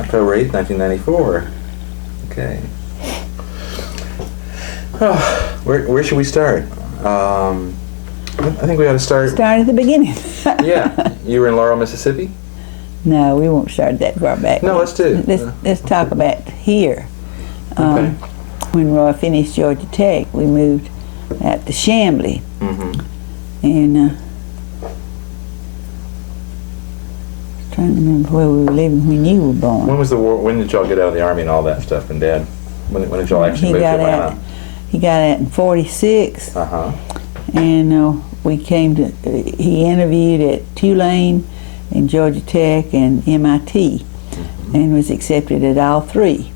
October 8th, 1994. Okay. Where should we start? I think we ought to start at the beginning. Yeah. You were in Laurel, Mississippi? No, we won't start that far back. No, let's do. Let's talk about here. Okay. When Roy finished Georgia Tech, we moved out to Chamblee. Mm-hmm. And I was trying to remember where we were living when you were born. When was the war? When did y'all get out of the Army and all that stuff? And Dad, when did y'all actually move to Atlanta? He got out in '46. Uh-huh. And we came to, he interviewed at Tulane and Georgia Tech and MIT, and was accepted at all three.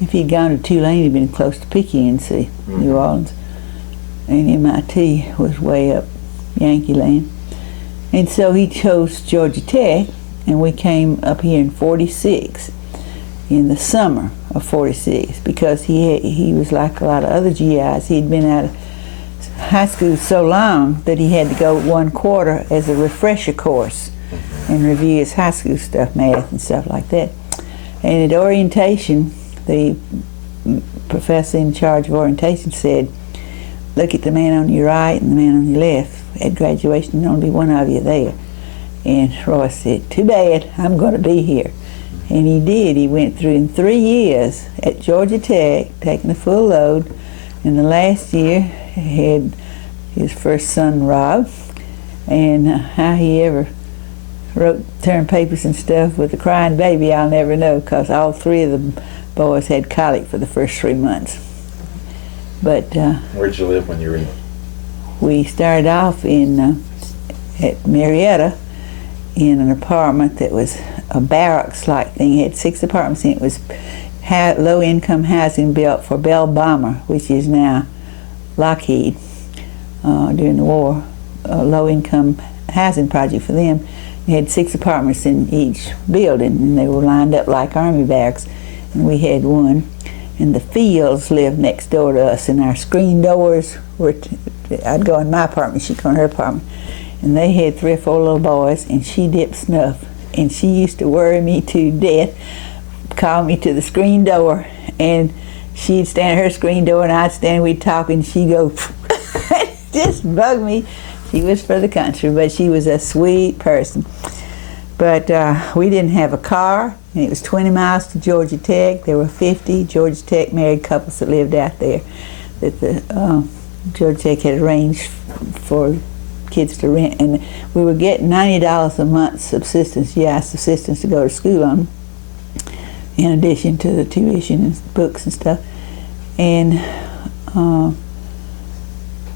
If he'd gone to Tulane, he'd been close to PQNC, New Orleans, and MIT was way up Yankee land. And so he chose Georgia Tech, and we came up here in '46, in the summer of '46, because he was like a lot of other GIs. He'd been out of high school so long that he had to go 1 quarter as a refresher course and review his high school stuff, math and stuff like that. And at orientation, the professor in charge of orientation said, look at the man on your right and the man on your left. At graduation, there'll only be one of you there. And Roy said, too bad, I'm going to be here. And he did. He went through in 3 years at Georgia Tech, taking a full load. In the last year, he had his first son, Rob, and how he ever wrote term papers and stuff with a crying baby, I'll never know, because all 3 of the boys had colic for the first 3 months. But where'd you live when you were in? We started off at Marietta in an apartment that was a barracks-like thing. It had 6 apartments in it. It was low-income housing built for Bell Bomber, which is now Lockheed, during the war, a low-income housing project for them. They had 6 apartments in each building, and they were lined up like army barracks, and we had one. And the Fields lived next door to us, and our screen doors were, I'd go in my apartment, she'd go in her apartment, and they had 3 or 4 little boys, and she dipped snuff, and she used to worry me to death, call me to the screen door, and she'd stand at her screen door and I'd stand, we'd talk, and she'd go, just bug me. She was for the country, but she was a sweet person. But we didn't have a car, and it was 20 miles to Georgia Tech. There were 50 Georgia Tech married couples that lived out there that the Georgia Tech had arranged for kids to rent, and we were getting $90 a month subsistence, subsistence to go to school on, in addition to the tuition and books and stuff. And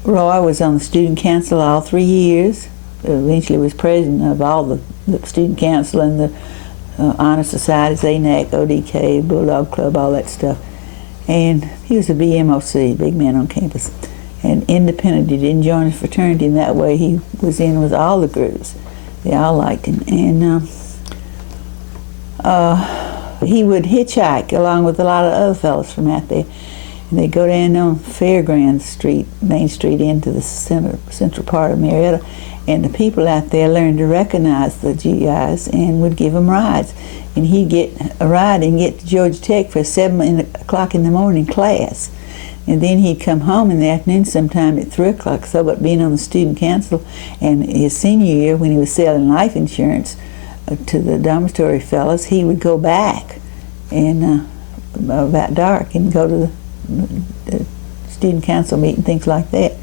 Roy was on the student council all 3 years. Eventually was president of all the student council and the honor societies, ANAC, ODK, Bulldog Club, all that stuff. And he was a BMOC, big man on campus, and independent. He didn't join his fraternity, and that way he was in with all the groups. They all liked him. And he would hitchhike along with a lot of other fellows from out there. And they'd go down on Fairground Street, Main Street, into the central part of Marietta, and the people out there learned to recognize the GIs and would give them rides. And he'd get a ride and get to Georgia Tech for 7 o'clock in the morning class. And then he'd come home in the afternoon sometime at 3 o'clock. So, but being on the student council, and his senior year when he was selling life insurance to the dormitory fellows, he would go back and about dark and go to the student council meeting, things like that.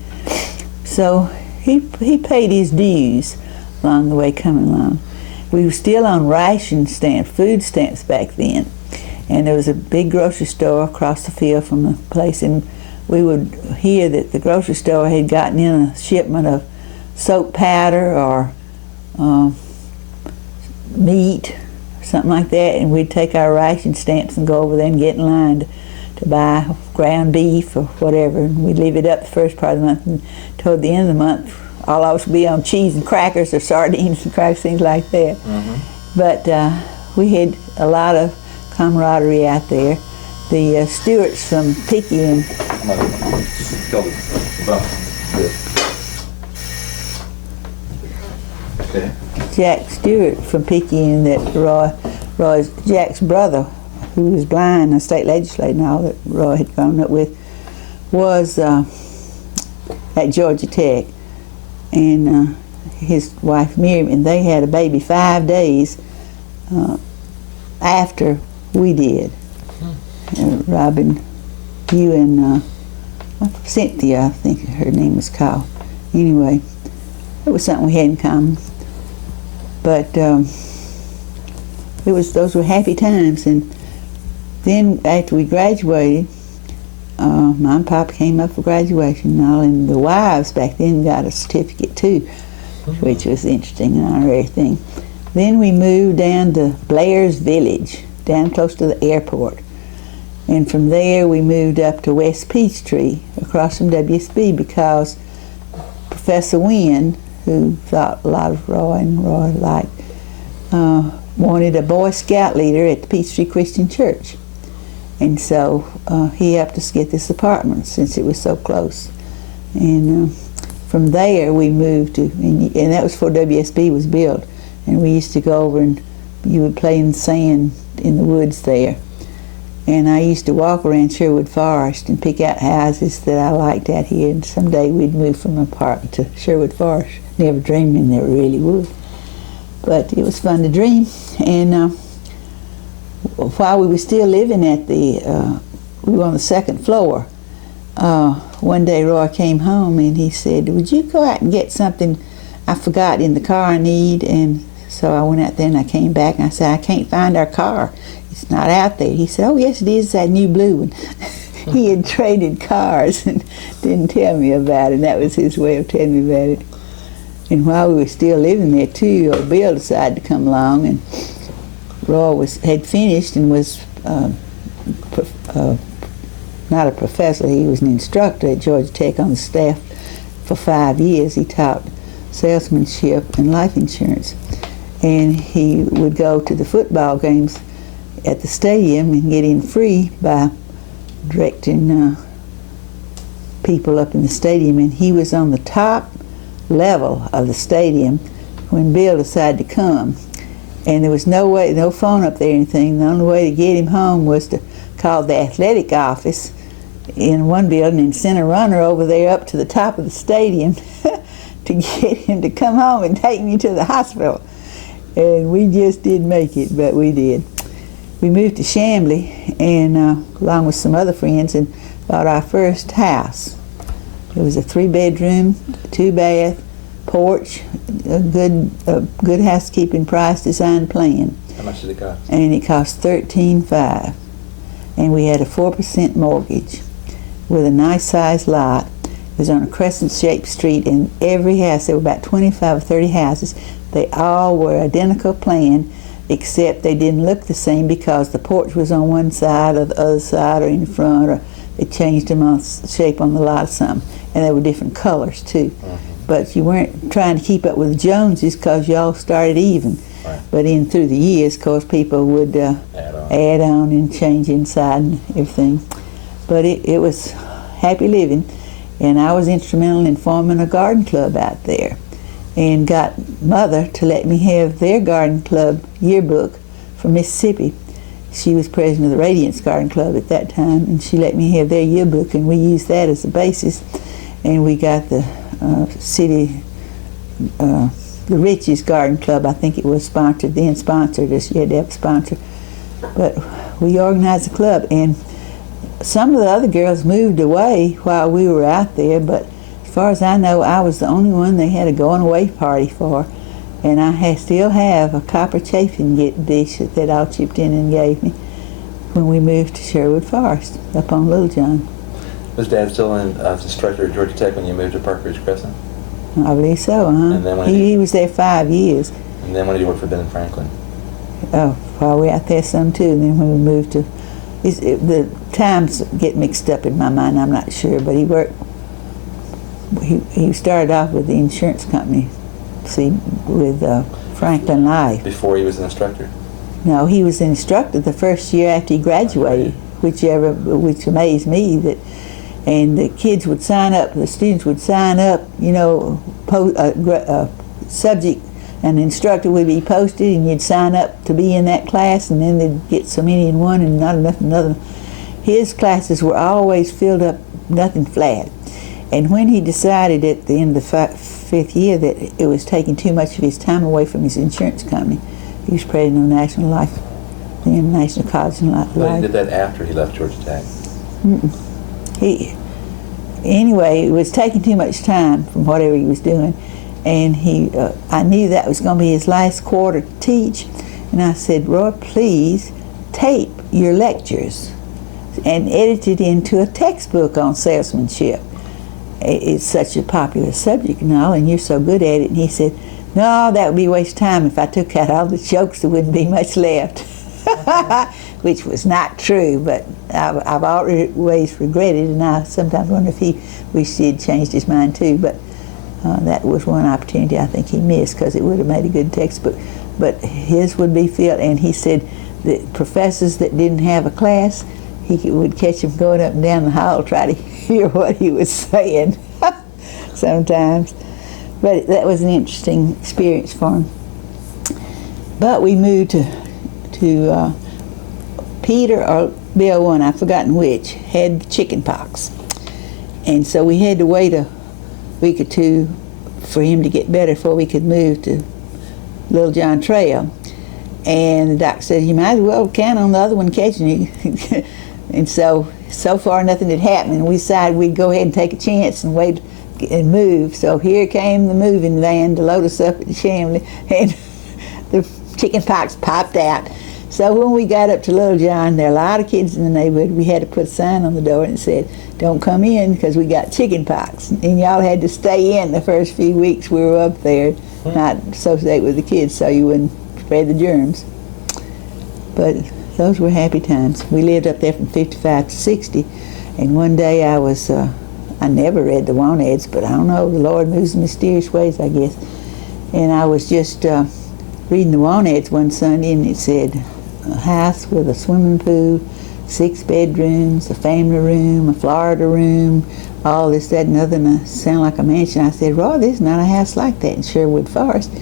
So he paid his dues along the way coming along. We were still on ration stamps, food stamps back then, and there was a big grocery store across the field from the place, and we would hear that the grocery store had gotten in a shipment of soap powder or meat, something like that, and we'd take our ration stamps and go over there and get in line to buy ground beef or whatever, and we'd leave it up the first part of the month, and toward the end of the month, all of us would be on cheese and crackers or sardines and crackers, things like that. But we had a lot of camaraderie out there. The Stewarts from Picayune. Okay. Jack Stewart from Picayune that Roy Jack's brother, who was blind, a state legislator and all that Roy had grown up with, was at Georgia Tech, and his wife Miriam, and they had a baby 5 days after we did. Robin, you and Cynthia, I think her name was called. Anyway, it was something we had in common. But those were happy times. And then after we graduated, Mom and Pop came up for graduation and all, and the wives back then got a certificate too, which was interesting, an honorary thing. Then we moved down to Blair's Village, down close to the airport. And from there we moved up to West Peachtree, across from WSB, because Professor Wynn, who thought a lot of Roy and Roy liked, wanted a Boy Scout leader at the Peachtree Christian Church. And so he helped us get this apartment since it was so close. And from there we moved to, and that was before WSB was built. And we used to go over and you would play in the sand in the woods there. And I used to walk around Sherwood Forest and pick out houses that I liked out here. And someday we'd move from an apartment to Sherwood Forest. Never dreaming that we really would. But it was fun to dream. And while we were still living at we were on the second floor, one day Roy came home and he said, "Would you go out and get something I forgot in the car I need?" And so I went out there and I came back and I said, "I can't find our car. It's not out there." He said, "Oh, yes, it is, that new blue one." He had traded cars and didn't tell me about it. That was his way of telling me about it. And while we were still living there, too, Bill decided to come along, and Roy had finished and was not a professor. He was an instructor at Georgia Tech on the staff for 5 years. He taught salesmanship and life insurance. And he would go to the football games at the stadium and get in free by directing people up in the stadium. And he was on the top level of the stadium when Bill decided to come. And there was no way, no phone up there or anything. The only way to get him home was to call the athletic office in one building and send a runner over there up to the top of the stadium to get him to come home and take me to the hospital. And we just didn't make it, but we did. We moved to Chamblee, and along with some other friends, and bought our first house. It was a 3-bedroom, 2-bath, porch, a good housekeeping price, design plan. How much did it cost? And it cost $13,500. And we had a 4% mortgage with a nice sized lot. It was on a crescent-shaped street, and every house, there were about 25 or 30 houses, they all were identical plan, except they didn't look the same because the porch was on one side or the other side or in front, or they changed them on shape on the lot or something. And they were different colors too. But you weren't trying to keep up with the Joneses because y'all started even. Right. But through the years, of course, people would add on and change inside and everything. But it was happy living. And I was instrumental in forming a garden club out there, and got Mother to let me have their garden club yearbook from Mississippi. She was president of the Radiance Garden Club at that time, and she let me have their yearbook, and we used that as a basis. And we got the city, the Riches Garden Club, I think it was sponsored us. You had to have a sponsor. But we organized a club, and some of the other girls moved away while we were out there, but as far as I know, I was the only one they had a going away party for. And I still have a copper chafing dish that all chipped in and gave me when we moved to Sherwood Forest up on Little John. Was Dad still as instructor at Georgia Tech when you moved to Park Ridge Crescent? I believe so, And then he was there 5 years. And then when did you work for Ben and Franklin? Oh, while we were out there some too, and then when we moved to, the times get mixed up in my mind, I'm not sure, but he started off with the insurance company, with Franklin Life. Before he was an instructor? No, he was an instructor the first year after he graduated, which amazed me. And the kids would sign up, the students would sign up, subject an instructor would be posted, and you'd sign up to be in that class, and then they'd get so many in one and not enough in another. His classes were always filled up, nothing flat. And when he decided at the end of the fifth year that it was taking too much of his time away from his insurance company, he was president of National Life, the National College and Life. But he did that after he left Georgia Tech. Anyway, it was taking too much time from whatever he was doing, and I knew that was going to be his last quarter to teach, and I said, Roy, please tape your lectures and edit it into a textbook on salesmanship. It's such a popular subject and all, and you're so good at it. And he said, no, that would be a waste of time. If I took out all the jokes, there wouldn't be much left. Which was not true, but I've always regretted, and I sometimes wonder if he wished he had changed his mind too. But that was one opportunity I think he missed, because it would have made a good textbook. But his would be filled, and he said that professors that didn't have a class, he would catch them going up and down the hall, try to hear what he was saying sometimes. But that was an interesting experience for him. But we moved to Peter or Bill, one, I've forgotten which, had chicken pox. And so we had to wait a week or two for him to get better before we could move to Little John Trail. And the doctor said, you might as well count on the other one catching you. And so far nothing had happened, and we decided we'd go ahead and take a chance and wait and move. So here came the moving van to load us up at the Chambly, and the chicken pox popped out. So when we got up to Little John, there were a lot of kids in the neighborhood. We had to put a sign on the door and it said, don't come in because we got chicken pox. And y'all had to stay in the first few weeks we were up there, not associate with the kids so you wouldn't spread the germs. But those were happy times. We lived up there from 55 to 60, and one day I never read the want ads, but I don't know, the Lord moves in mysterious ways, I guess. And I was just reading the want ads one Sunday, and it said, a house with a swimming pool, 6 bedrooms, a family room, a Florida room, all this, that, and other, and it sounded like a mansion. I said, Roy, there's not a house like that in Sherwood Forest,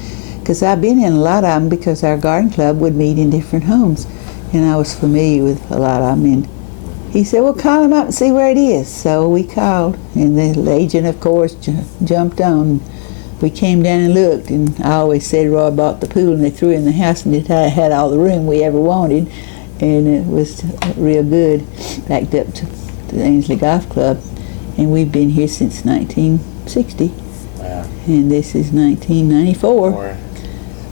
because I've been in a lot of them because our garden club would meet in different homes, and I was familiar with a lot of them. And he said, well, call him up and see where it is. So we called, and the agent, of course, jumped on. We came down and looked, and I always said Roy bought the pool and they threw it in the house, and it had all the room we ever wanted, and it was real good, backed up to the Ainsley Golf Club. And we've been here since 1960. Wow. And this is 1994.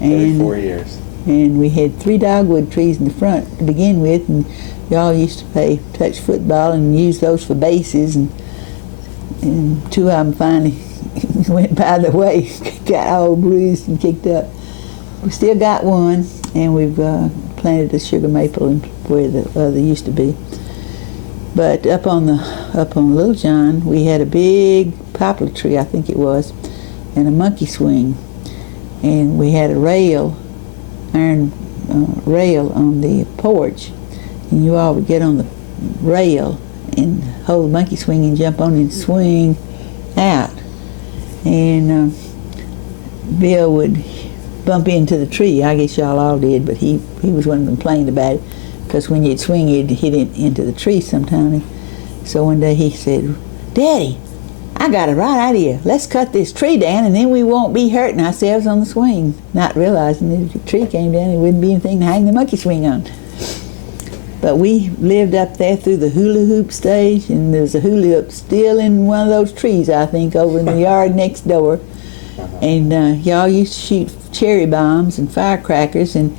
34 years. And we had 3 dogwood trees in the front to begin with, and y'all used to play touch football and use those for bases, and 2 of them finally went by the way, got all bruised and kicked up. We still got one, and we've planted a sugar maple where the other used to be. But up on Little John, we had a big poplar tree, I think it was, and a monkey swing, and we had a iron rail on the porch, and you all would get on the rail and hold the monkey swing and jump on and swing out. And Bill would bump into the tree. I guess y'all all did, but he was one who complained about it, because when you'd swing, you'd hit it into the tree sometime. So one day he said, Daddy, I got a right idea. Let's cut this tree down, and then we won't be hurting ourselves on the swing. Not realizing that if the tree came down, there wouldn't be anything to hang the monkey swing on. But we lived up there through the hula hoop stage, and there's a hula hoop still in one of those trees, I think, over in the yard next door. And y'all used to shoot cherry bombs and firecrackers and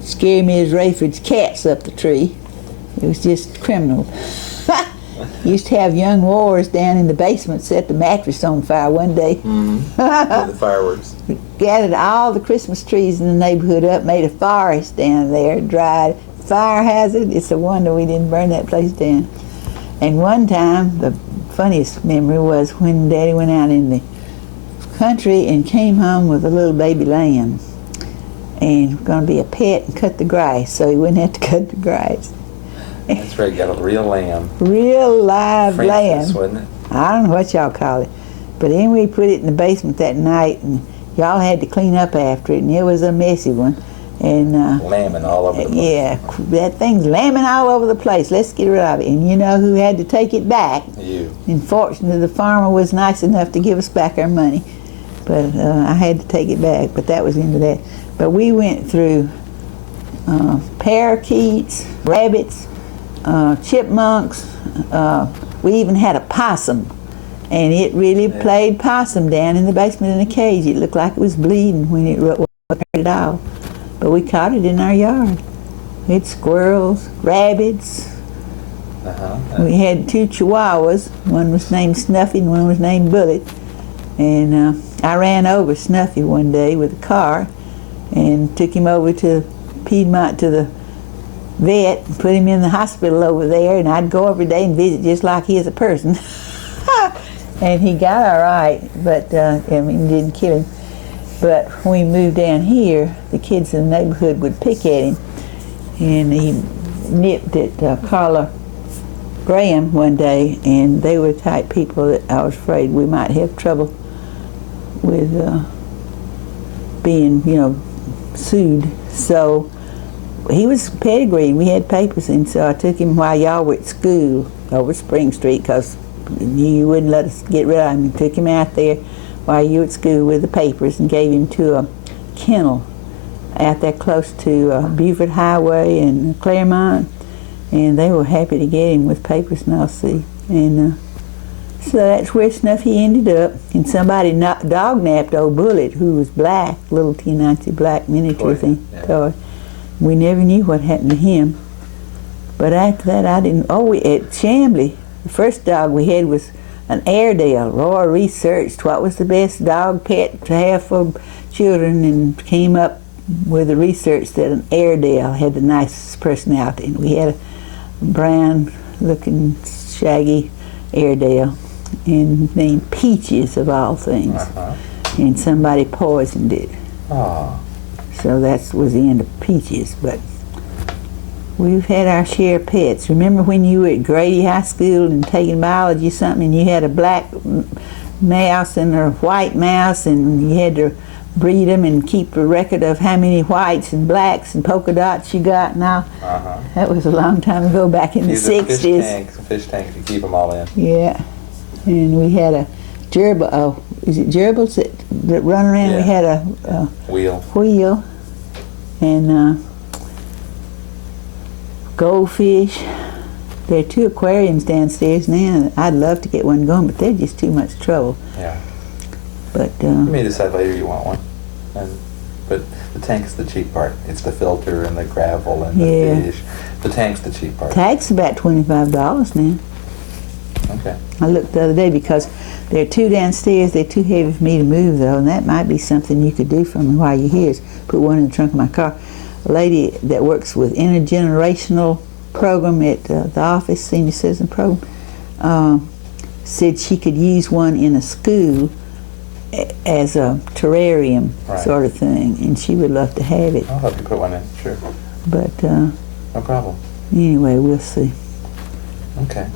scare Ms. Rayford's cats up the tree. It was just criminal. Used to have young wars down in the basement, set the mattress on fire one day. The fireworks. We gathered all the Christmas trees in the neighborhood up, made a forest down there, dried. Fire hazard, it's a wonder we didn't burn that place down. And one time, the funniest memory was when Daddy went out in the country and came home with a little baby lamb, and going to be a pet and cut the grass, so he wouldn't have to cut the grass. That's right, got a real lamb. Real live Francis, lamb. wasn't it? I don't know what y'all call it. But anyway, we put it in the basement that night, and y'all had to clean up after it, and it was a messy one. And Lambing all over the place. yeah, that thing's lambing all over the place. Let's get rid of it. And you know who had to take it back? You. And fortunately, the farmer was nice enough to give us back our money. But I had to take it back. But that was into that. But we went through parakeets, rabbits, chipmunks. We even had a possum. And it really played possum down in the basement in a cage. It looked like it was bleeding when it hurt it all. But we caught it in our yard. We had squirrels, rabbits. We had 2 chihuahuas. One was named Snuffy and one was named Bullet. And I ran over Snuffy one day with a car and took him over to Piedmont to the vet and put him in the hospital over there. And I'd go every day and visit just like he is a person. And he got all right, but I mean, didn't kill him. But when we moved down here, the kids in the neighborhood would pick at him, and he nipped at Carla Graham one day, and they were the type people that I was afraid we might have trouble with being, you know, sued. So he was pedigreed. We had papers, and so I took him while y'all were at school over Spring Street, because you wouldn't let us get rid of him. Took him out there while you were at school with the papers and gave him to a kennel out there close to Beaufort Highway and Claremont, and they were happy to get him with papers and all, see. And so that's where Snuffy ended up. And somebody dog napped old Bullet, who was black, little teeny black miniature thing. Toy. We never knew what happened to him. But after that, I didn't. Oh, at Chambly, the first dog we had was an Airedale. Roy researched what was the best dog pet to have for children and came up with the research that an Airedale had the nicest personality. And we had a brown-looking, shaggy Airedale, and named Peaches of all things. And somebody poisoned it. So that was the end of Peaches. But we've had our share of pets. Remember when you were at Grady High School and taking biology or something, and you had a black mouse and a white mouse, and you had to breed them and keep a record of how many whites and blacks and polka dots you got now? That was a long time ago, back in the 60s. Fish tanks, you keep them all in. Yeah. And we had a gerbil, is it gerbils that run around? Yeah. We had a wheel. And goldfish. There are 2 aquariums downstairs now. I'd love to get one going, but they're just too much trouble. Yeah. But you may decide later you want one. But the tank's the cheap part. It's the filter and the gravel and the fish. The tank's the cheap part. Tank's about $25 now. Okay. I looked the other day because there are 2 downstairs. They're too heavy for me to move, though, and that might be something you could do for me while you're here, is put one in the trunk of my car. A lady that works with intergenerational program at the office, senior citizen program, said she could use one in a school as a terrarium sort of thing, and she would love to have it. I'll help you put one in, sure. But no problem. Anyway, we'll see. Okay.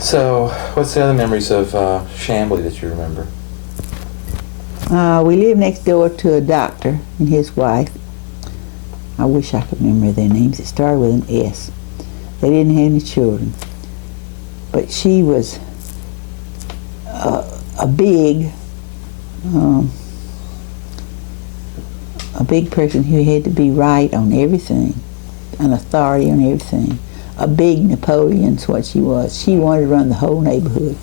So, what's the other memories of Chambly that you remember? We lived next door to a doctor and his wife. I wish I could remember their names. It started with an S. They didn't have any children. But she was a big person who had to be right on everything, an authority on everything. A big Napoleon's what she was. She wanted to run the whole neighborhood.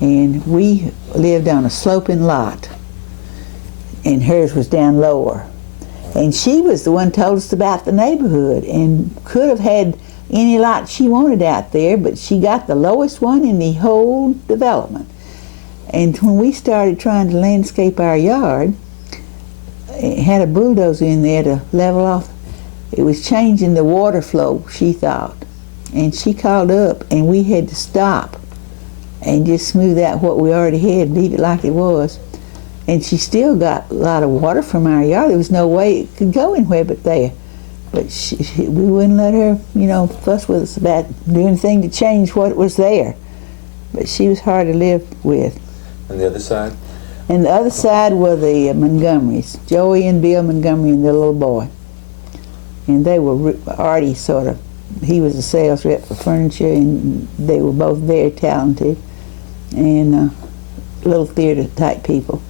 And we lived on a sloping lot, and hers was down lower. And she was the one who told us about the neighborhood and could have had any lot she wanted out there, but she got the lowest one in the whole development. And when we started trying to landscape our yard, it had a bulldozer in there to level off. It was changing the water flow, she thought. And she called up, and we had to stop and just smooth out what we already had, leave it like it was. And she still got a lot of water from our yard. There was no way it could go anywhere but there. But we wouldn't let her, fuss with us about doing anything to change what was there. But she was hard to live with. On the other side? And the other side were the Montgomerys, Joey and Bill Montgomery and their little boy. And they were Artie sort of, he was a sales rep for furniture, and they were both very talented and little theater type people,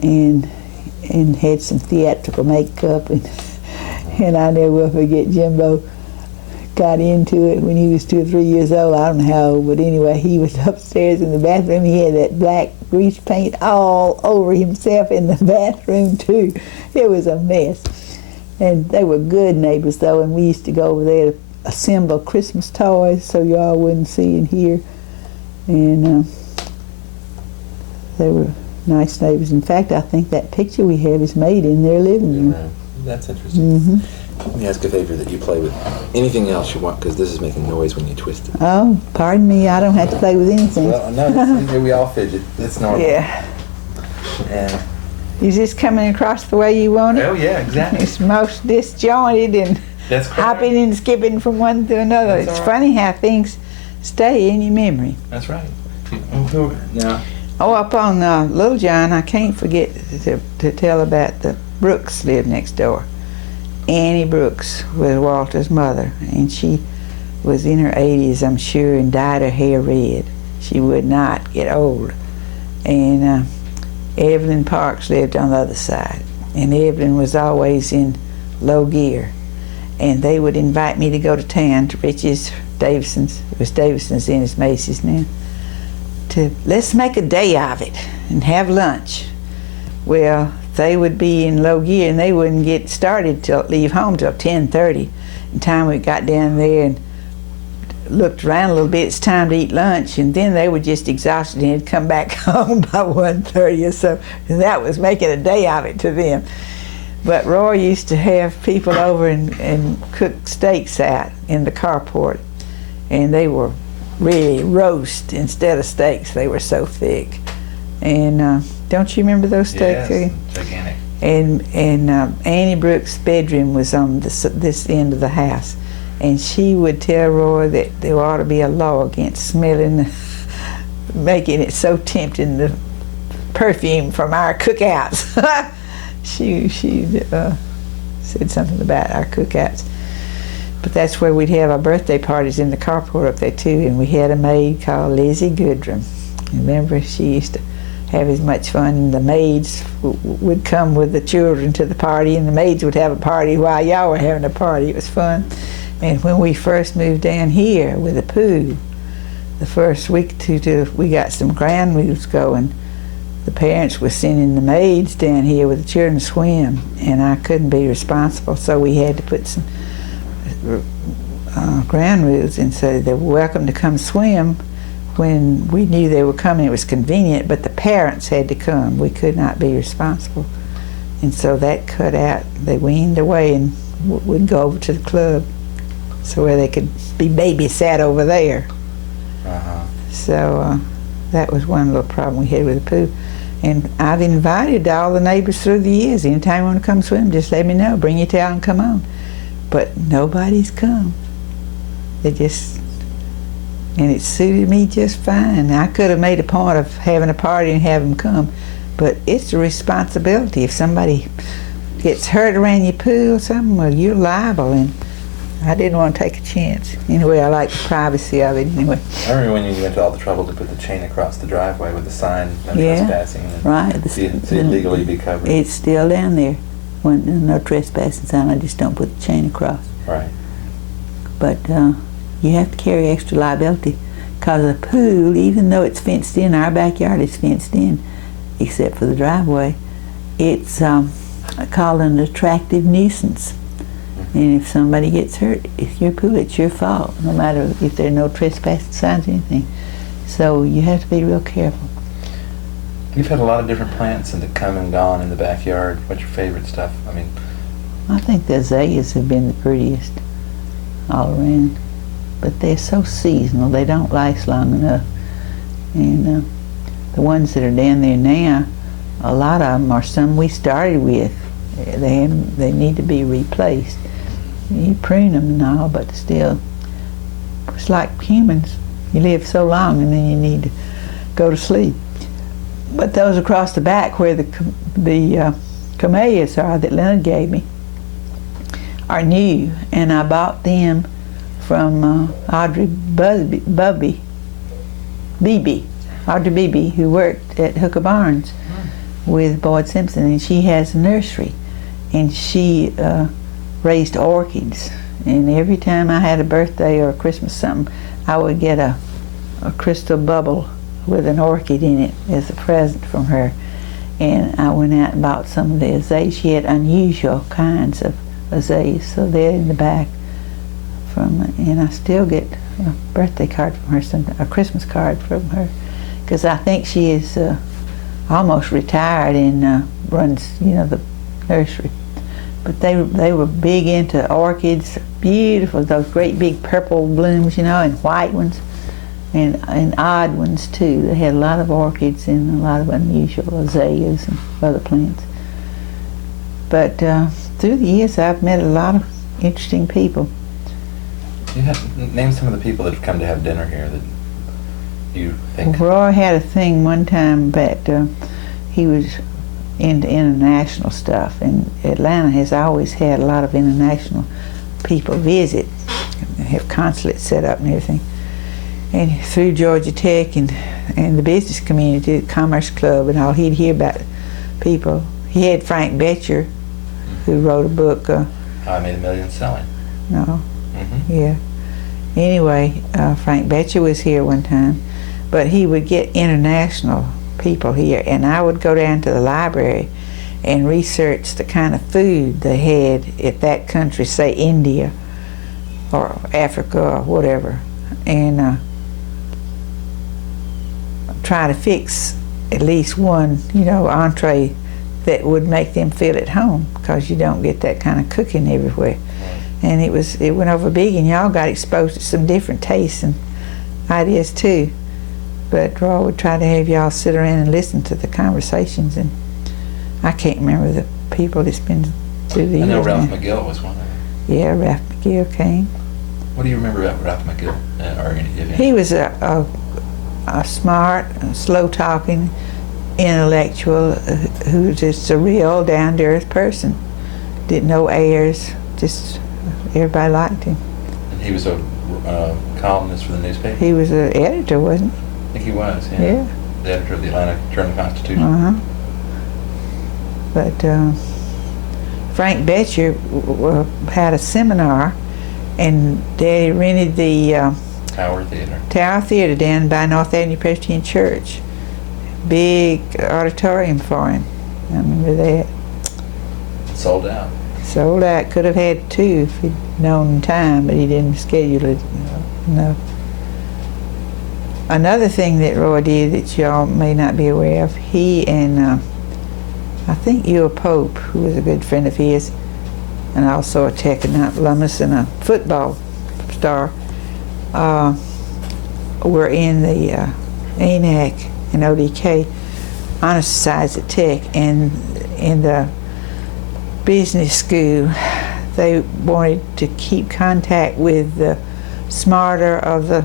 and had some theatrical makeup, and I never will forget Jimbo got into it when he was 2 or 3 years old. I don't know how old, but anyway, he was upstairs in the bathroom. He had that black grease paint all over himself in the bathroom too. It was a mess. And they were good neighbors though, and we used to go over there to assemble Christmas toys so y'all wouldn't see and hear. And they were nice neighbors. In fact, I think that picture we have is made in their living room. That's interesting. Mm-hmm. Let me ask a favor that you play with anything else you want, because this is making noise when you twist it. Oh, pardon me, I don't have to play with anything. Well, no, we all fidget. It's normal. Yeah. And Is this coming across the way you want it? oh yeah, exactly. It's most disjointed and That's correct. hopping and skipping from one to another. That's It's all right. funny how things stay in your memory. That's right. Now, Oh, up on Little John, I can't forget to tell about the Brooks lived next door. Annie Brooks was Walter's mother, and she was in her 80s, I'm sure, and dyed her hair red. She would not get old. And Evelyn Parks lived on the other side, and Evelyn was always in low gear. And they would invite me to go to town to Rich's Davison's. It was Davison's then, it's Macy's now. Let's make a day of it and have lunch. Well, they would be in low gear and they wouldn't get started leave home till 10:30. And time we got down there and looked around a little bit, it's time to eat lunch, and then they were just exhausted and had come back home by 1:30 or so. And that was making a day of it to them. But Roy used to have people over and cook steaks out in the carport, and they were really roast instead of steaks. They were so thick. And don't you remember those steaks? yes, gigantic. And Annie Brooks' bedroom was on this end of the house, and she would tell Roy that there ought to be a law against smelling, making it so tempting, the perfume from our cookouts. she said something about our cookouts. But that's where we'd have our birthday parties, in the carport up there too, and we had a maid called Lizzie Goodrum. Remember, she used to have as much fun, and the maids would come with the children to the party, and the maids would have a party while y'all were having a party. It was fun. And when we first moved down here with the pool, the first week or two, we got some ground rules going. The parents were sending the maids down here with the children to swim, and I couldn't be responsible, so we had to put some ground rules and say they were welcome to come swim when we knew they were coming. It was convenient, but the parents had to come. We could not be responsible. And so that cut out. They weaned away and would go over to the club, so where they could be babysat over there. So that was one little problem we had with the pool. And I've invited all the neighbors through the years. Anytime you want to come swim, just let me know. Bring your towel and come on. But nobody's come. They just, and it suited me just fine. I could have made a point of having a party and have them come, but it's a responsibility. If somebody gets hurt around your pool or something, well, you're liable, and I didn't want to take a chance. Anyway, I like the privacy of it anyway. I remember when you went to all the trouble to put the chain across the driveway with the sign, no Yeah, trespassing, and right. see it legally be covered. It's still down there. When no trespassing sign, I just don't put the chain across. Right. But you have to carry extra liability, because a pool, even though it's fenced in, our backyard is fenced in, except for the driveway, it's called an attractive nuisance. And if somebody gets hurt, it's your pool, it's your fault, no matter if there are no trespassing signs or anything. So you have to be real careful. You've had a lot of different plants that come and gone in the backyard. What's your favorite stuff? I mean, I think the azaleas have been the prettiest all around. But they're so seasonal, they don't last long enough. And the ones that are down there now, a lot of them are some we started with. They need to be replaced. You prune them and all, but still, it's like humans. You live so long and then you need to go to sleep. But those across the back where the camellias are that Leonard gave me are new, and I bought them from Audrey Beebe, who worked at Hooker Barnes with Boyd Simpson, and she has a nursery, and she raised orchids. And every time I had a birthday or a Christmas something, I would get a crystal bubble with an orchid in it as a present from her. And I went out and bought some of the azaleas. She had unusual kinds of azaleas, so they're in the back. And I still get a birthday card from her, a Christmas card from her, because I think she is almost retired and runs, the nursery. But they were big into orchids, beautiful, those great big purple blooms, and white ones, and odd ones too. They had a lot of orchids and a lot of unusual azaleas and other plants. But through the years, I've met a lot of interesting people. Name some of the people that have come to have dinner here that you think. Roy had a thing one time that he was into international stuff, and Atlanta has always had a lot of international people visit, have consulates set up and everything. And through Georgia Tech and the business community, the Commerce Club and all, he'd hear about people. He had Frank Betcher, who wrote a book. How I Made a Million Selling. No. Yeah. Anyway, Frank Betcher was here one time, but he would get international people here, and I would go down to the library and research the kind of food they had at that country, say India or Africa or whatever, and try to fix at least one, entree that would make them feel at home, because you don't get that kind of cooking everywhere. And it went over big, and y'all got exposed to some different tastes and ideas too. But Roy would try to have y'all sit around and listen to the conversations, and I can't remember the people that's been through the years. I know Ralph McGill was one of them. Yeah, Ralph McGill came. What do you remember about Ralph McGill? He was a smart, slow-talking, intellectual, who was just a real down-to-earth person. Didn't know airs, just everybody liked him. And he was a columnist for the newspaper? He was an editor, wasn't he? I think he was, yeah. Yeah. The editor of the Atlanta Journal-Constitution. Uh-huh. But Frank Betcher had a seminar, and they rented the Tower Theater. Tower Theater down by North Avenue Presbyterian Church. Big auditorium for him. I remember that. Sold out. Sold out. Could have had two if he'd known in time, but he didn't schedule it. No. Another thing that Roy did that y'all may not be aware of, he and I think Ewell Pope, who was a good friend of his, and also a Tech alumnus and a football star, were in the ANAC and ODK honor societies at Tech, and in the business school they wanted to keep contact with the smarter of the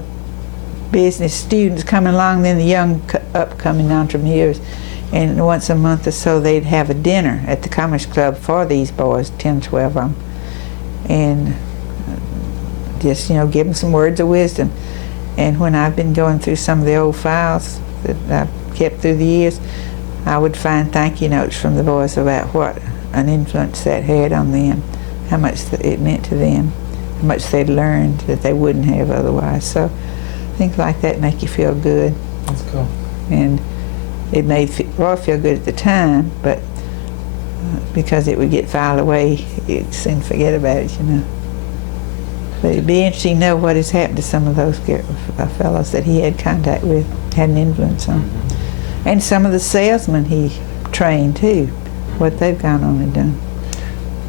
business students coming along, then the young upcoming entrepreneurs, and once a month or so they'd have a dinner at the Commerce Club for these boys, 10, 12 of them, and just give them some words of wisdom. And when I've been going through some of the old files that I've kept through the years, I would find thank you notes from the boys about what an influence that had on them, how much it meant to them, how much they'd learned that they wouldn't have otherwise. So things like that make you feel good. That's cool. And it made Roy feel good at the time, but because it would get filed away, he'd soon forget about it, But it'd be interesting to know what has happened to some of those fellows that he had contact with, had an influence on. Mm-hmm. And some of the salesmen he trained too, what they've gone on and done.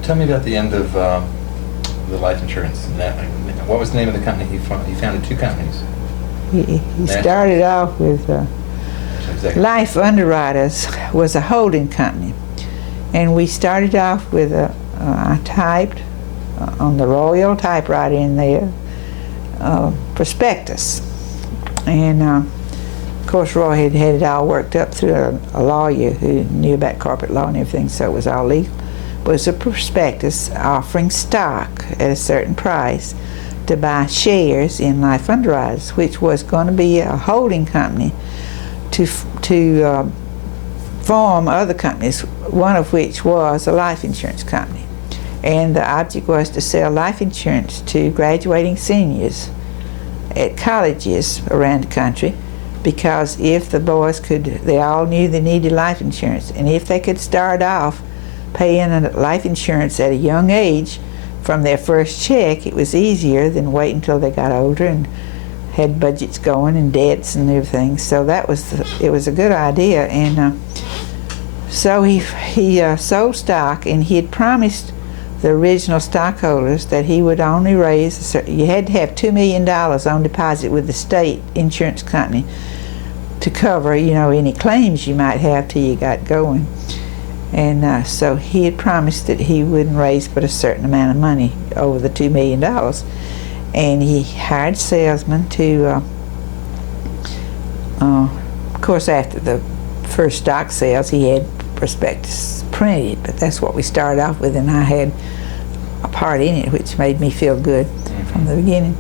Tell me about the end of the life insurance. What was the name of the company? He founded two companies. He started off with Life Underwriters was a holding company, and we started off with I typed on the Royal typewriter in there prospectus, and of course, Roy had had it all worked up through a lawyer who knew about corporate law and everything, so it was all legal. But it was a prospectus offering stock at a certain price to buy shares in Life Underwriters, which was going to be a holding company to form other companies, one of which was a life insurance company. And the object was to sell life insurance to graduating seniors at colleges around the country, because if the boys could, they all knew they needed life insurance, and if they could start off paying life insurance at a young age from their first check, it was easier than wait until they got older and had budgets going and debts and everything. So that was it was a good idea. And so he sold stock, and he had promised the original stockholders that he would only raise, you had to have $2 million on deposit with the state insurance company to cover, you know, any claims you might have till you got going. And so he had promised that he wouldn't raise but a certain amount of money over the $2 million. And he hired salesmen to, of course, after the first stock sales, he had prospectus printed, but that's what we started off with, and I had a part in it, which made me feel good from the beginning.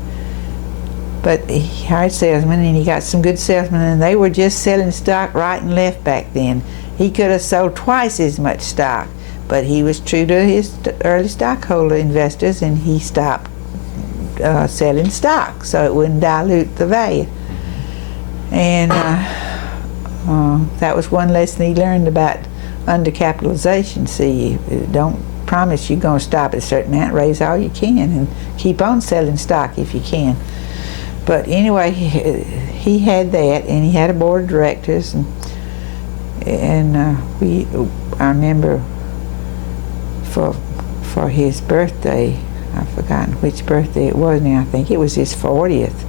But he hired salesmen, and he got some good salesmen, and they were just selling stock right and left back then. He could have sold twice as much stock, but he was true to his early stockholder investors, and he stopped selling stock so it wouldn't dilute the value. And that was one lesson he learned about undercapitalization. See, you don't promise you're going to stop at a certain amount, raise all you can, and keep on selling stock if you can. But anyway, he had that, and he had a board of directors, and I remember for his birthday, I've forgotten which birthday it was now. I think it was his 40th.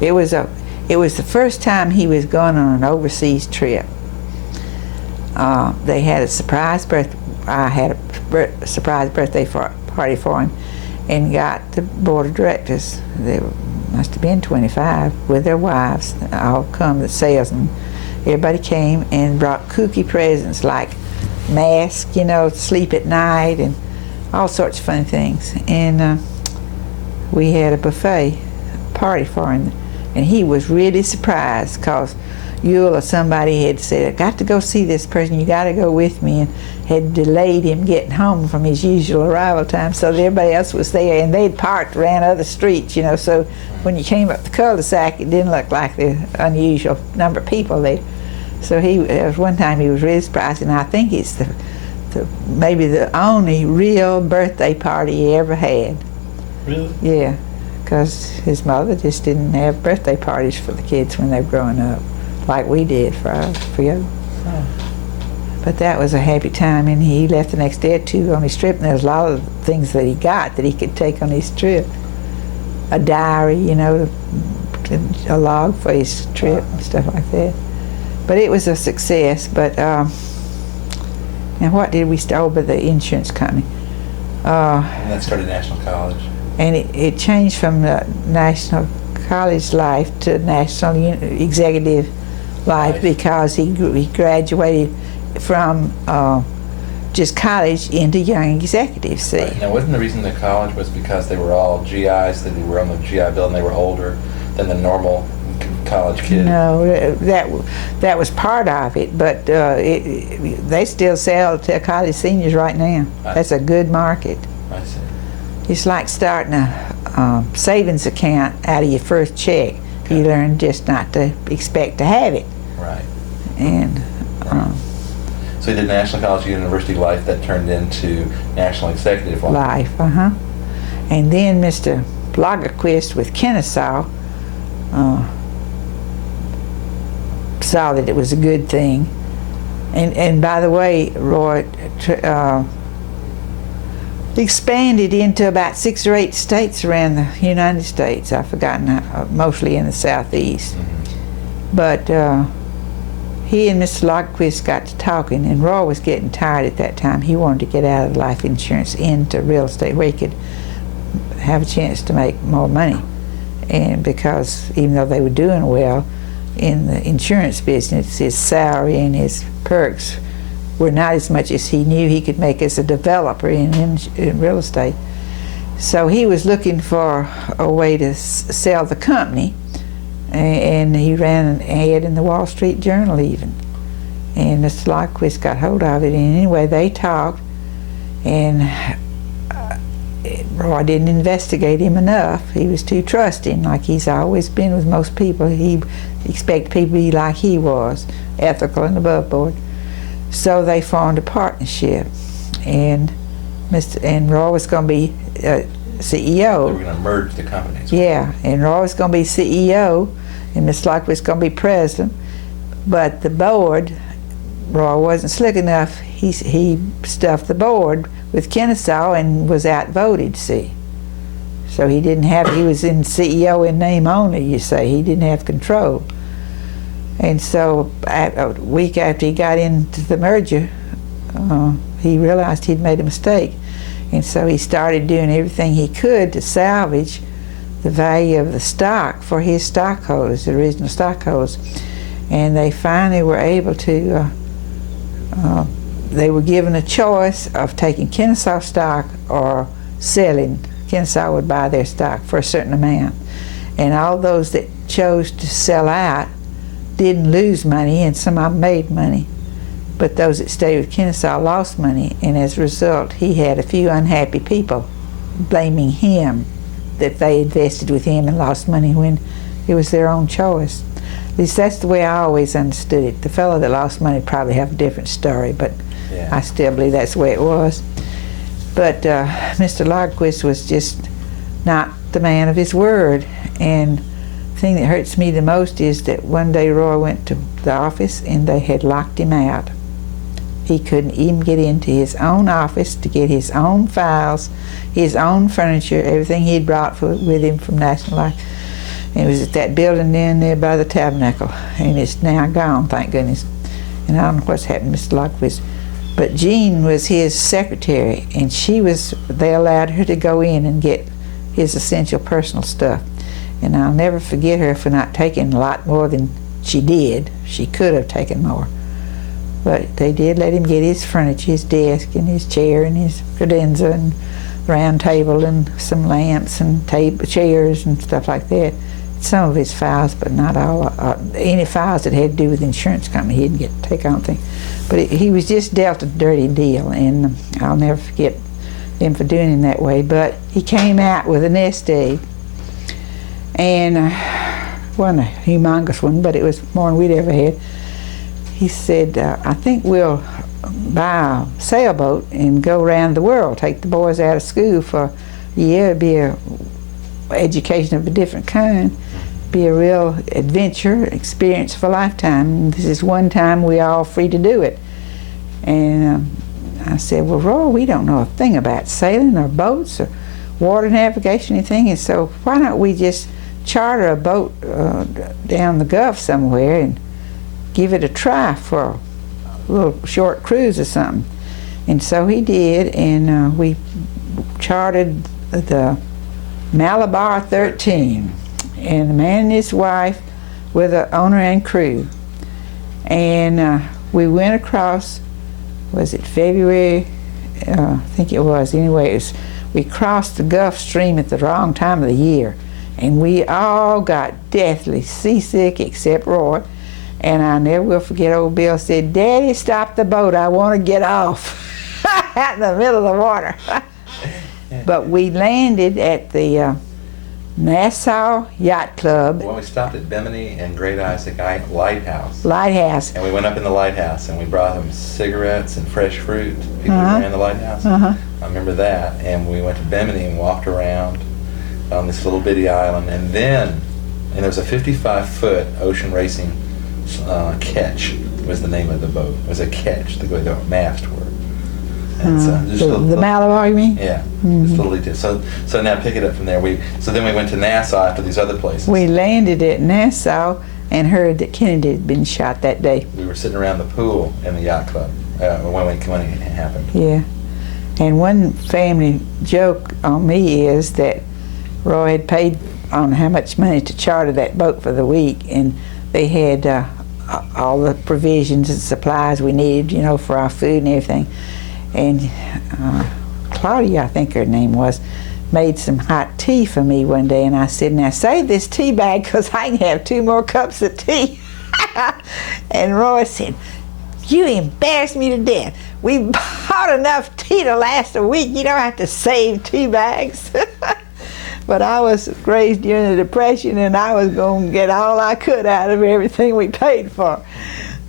It was the first time he was going on an overseas trip. They had a surprise birthday. I had a surprise birthday party for him, and got the board of directors. They must have been 25 with their wives. All come, the salesmen. Everybody came and brought kooky presents like masks, you know, sleep at night, and all sorts of fun things. And we had a buffet party for him, and he was really surprised because Yule or somebody had said, "I got to go see this person, you got to go with me," and had delayed him getting home from his usual arrival time, so everybody else was there, and they'd parked around other streets, you know, so when you came up the cul-de-sac, it didn't look like the unusual number of people there. So there was one time he was really surprised, and I think it's maybe the only real birthday party he ever had. Really? Yeah, because his mother just didn't have birthday parties for the kids when they were growing up, like we did for you. Oh. But that was a happy time, and he left the next day or two on his trip, and there was a lot of things that he got that he could take on his trip. A diary, you know, a log for his trip and stuff like that. But it was a success. But now what did we start over the insurance company? And that started National College. And it changed from the National College life to National Executive life because he graduated from just college into Young Executives. See. Right. Now, wasn't the reason the college was because they were all GIs, that they were on the GI Bill and they were older than the normal college kid? No, that was part of it, but they still sell to college seniors right now. That's a good market. I see. It's like starting a savings account out of your first check. Okay. You learn just not to expect to have it. Right. And so you did National College University Life, that turned into National Executive Life. And then Mr. Lagerquist with Kennesaw saw that it was a good thing. And by the way, Roy expanded into about 6 or 8 states around the United States. I've forgotten, mostly in the southeast. Mm-hmm. But he and Mr. Lagerquist got to talking, and Roy was getting tired at that time. He wanted to get out of life insurance into real estate where he could have a chance to make more money. And because even though they were doing well, in the insurance business, his salary and his perks were not as much as he knew he could make as a developer in real estate. So he was looking for a way to sell the company, and he ran an ad in the Wall Street Journal even. And Mr. Lodquist got hold of it, and anyway, they talked, and Roy didn't investigate him enough. He was too trusting, like he's always been with most people. He expected people to be like he was, ethical and above board. So they formed a partnership, and Roy was going to be CEO. They were going to merge the companies. Yeah, and Roy was going to be CEO, and Mr. Lodquist was going to be president. But the board, Roy wasn't slick enough. He stuffed the board with Kennesaw and was outvoted, see. So he was in CEO in name only, you say. He didn't have control. And so a week after he got into the merger, he realized he'd made a mistake. And so he started doing everything he could to salvage the value of the stock for his stockholders, the original stockholders. And they finally were able to, they were given a choice of taking Kennesaw stock or selling. Kennesaw would buy their stock for a certain amount. And all those that chose to sell out didn't lose money, and some of them made money. But those that stayed with Kennesaw lost money, and as a result, he had a few unhappy people blaming him that they invested with him and lost money when it was their own choice. At least that's the way I always understood it. The fellow that lost money probably have a different story, but yeah. I still believe that's the way it was. But Mr. Lodquist was just not the man of his word, and the thing that hurts me the most is that one day Roy went to the office and they had locked him out. He couldn't even get into his own office to get his own files, his own furniture, everything he'd brought with him from National Life. And it was at that building down there by the Tabernacle, and it's now gone, thank goodness. And I don't know what's happened to Mr. Lodquist. But Jean was his secretary, and they allowed her to go in and get his essential personal stuff. And I'll never forget her for not taking a lot more than she did. She could have taken more. But they did let him get his furniture, his desk and his chair and his credenza and round table and some lamps and chairs and stuff like that. Some of his files, but not all. Any files that had to do with the insurance company, he didn't get to take, I don't think. But he was just dealt a dirty deal, and I'll never forget him for doing him that way. But he came out with a nest egg, and wasn't a humongous one, but it was more than we'd ever had. He said, I think we'll buy a sailboat and go around the world, take the boys out of school for a year. It'd be a education of a different kind, be a real adventure experience for a lifetime. This is one time we all free to do it. And I said, well, Roy, we don't know a thing about sailing or boats or water navigation or anything, and so why don't we just charter a boat down the Gulf somewhere and give it a try for a little short cruise or something. And so he did, and we chartered the Malabar 13, and the man and his wife were the owner and crew. And we went across, was it February? I think it was. Anyway, we crossed the Gulf Stream at the wrong time of the year, and we all got deathly seasick except Roy. And I never will forget, old Bill said, Daddy, stop the boat, I want to get off out in the middle of the water. But we landed at the Nassau Yacht Club. Well, we stopped at Bimini and Great Isaac Lighthouse. Lighthouse. And we went up in the lighthouse and we brought them cigarettes and fresh fruit. People who ran the lighthouse. I remember that. And we went to Bimini and walked around on this little bitty island. And then, and there was a 55-foot ocean racing ketch was the name of the boat. It was a ketch, the way the mast were. And so the Malabar, you mean? Yeah, just little details. So now pick it up from there. So then we went to Nassau after these other places. We landed at Nassau and heard that Kennedy had been shot that day. We were sitting around the pool in the yacht club when it happened. Yeah, and one family joke on me is that Roy had paid on how much money to charter that boat for the week, and they had all the provisions and supplies we needed, you know, for our food and everything. And Claudia, I think her name was, made some hot tea for me one day, and I said, now save this tea bag because I can have 2 more cups of tea. And Roy said, you embarrassed me to death. We bought enough tea to last a week. You don't have to save tea bags. But I was raised during the Depression, and I was going to get all I could out of everything we paid for.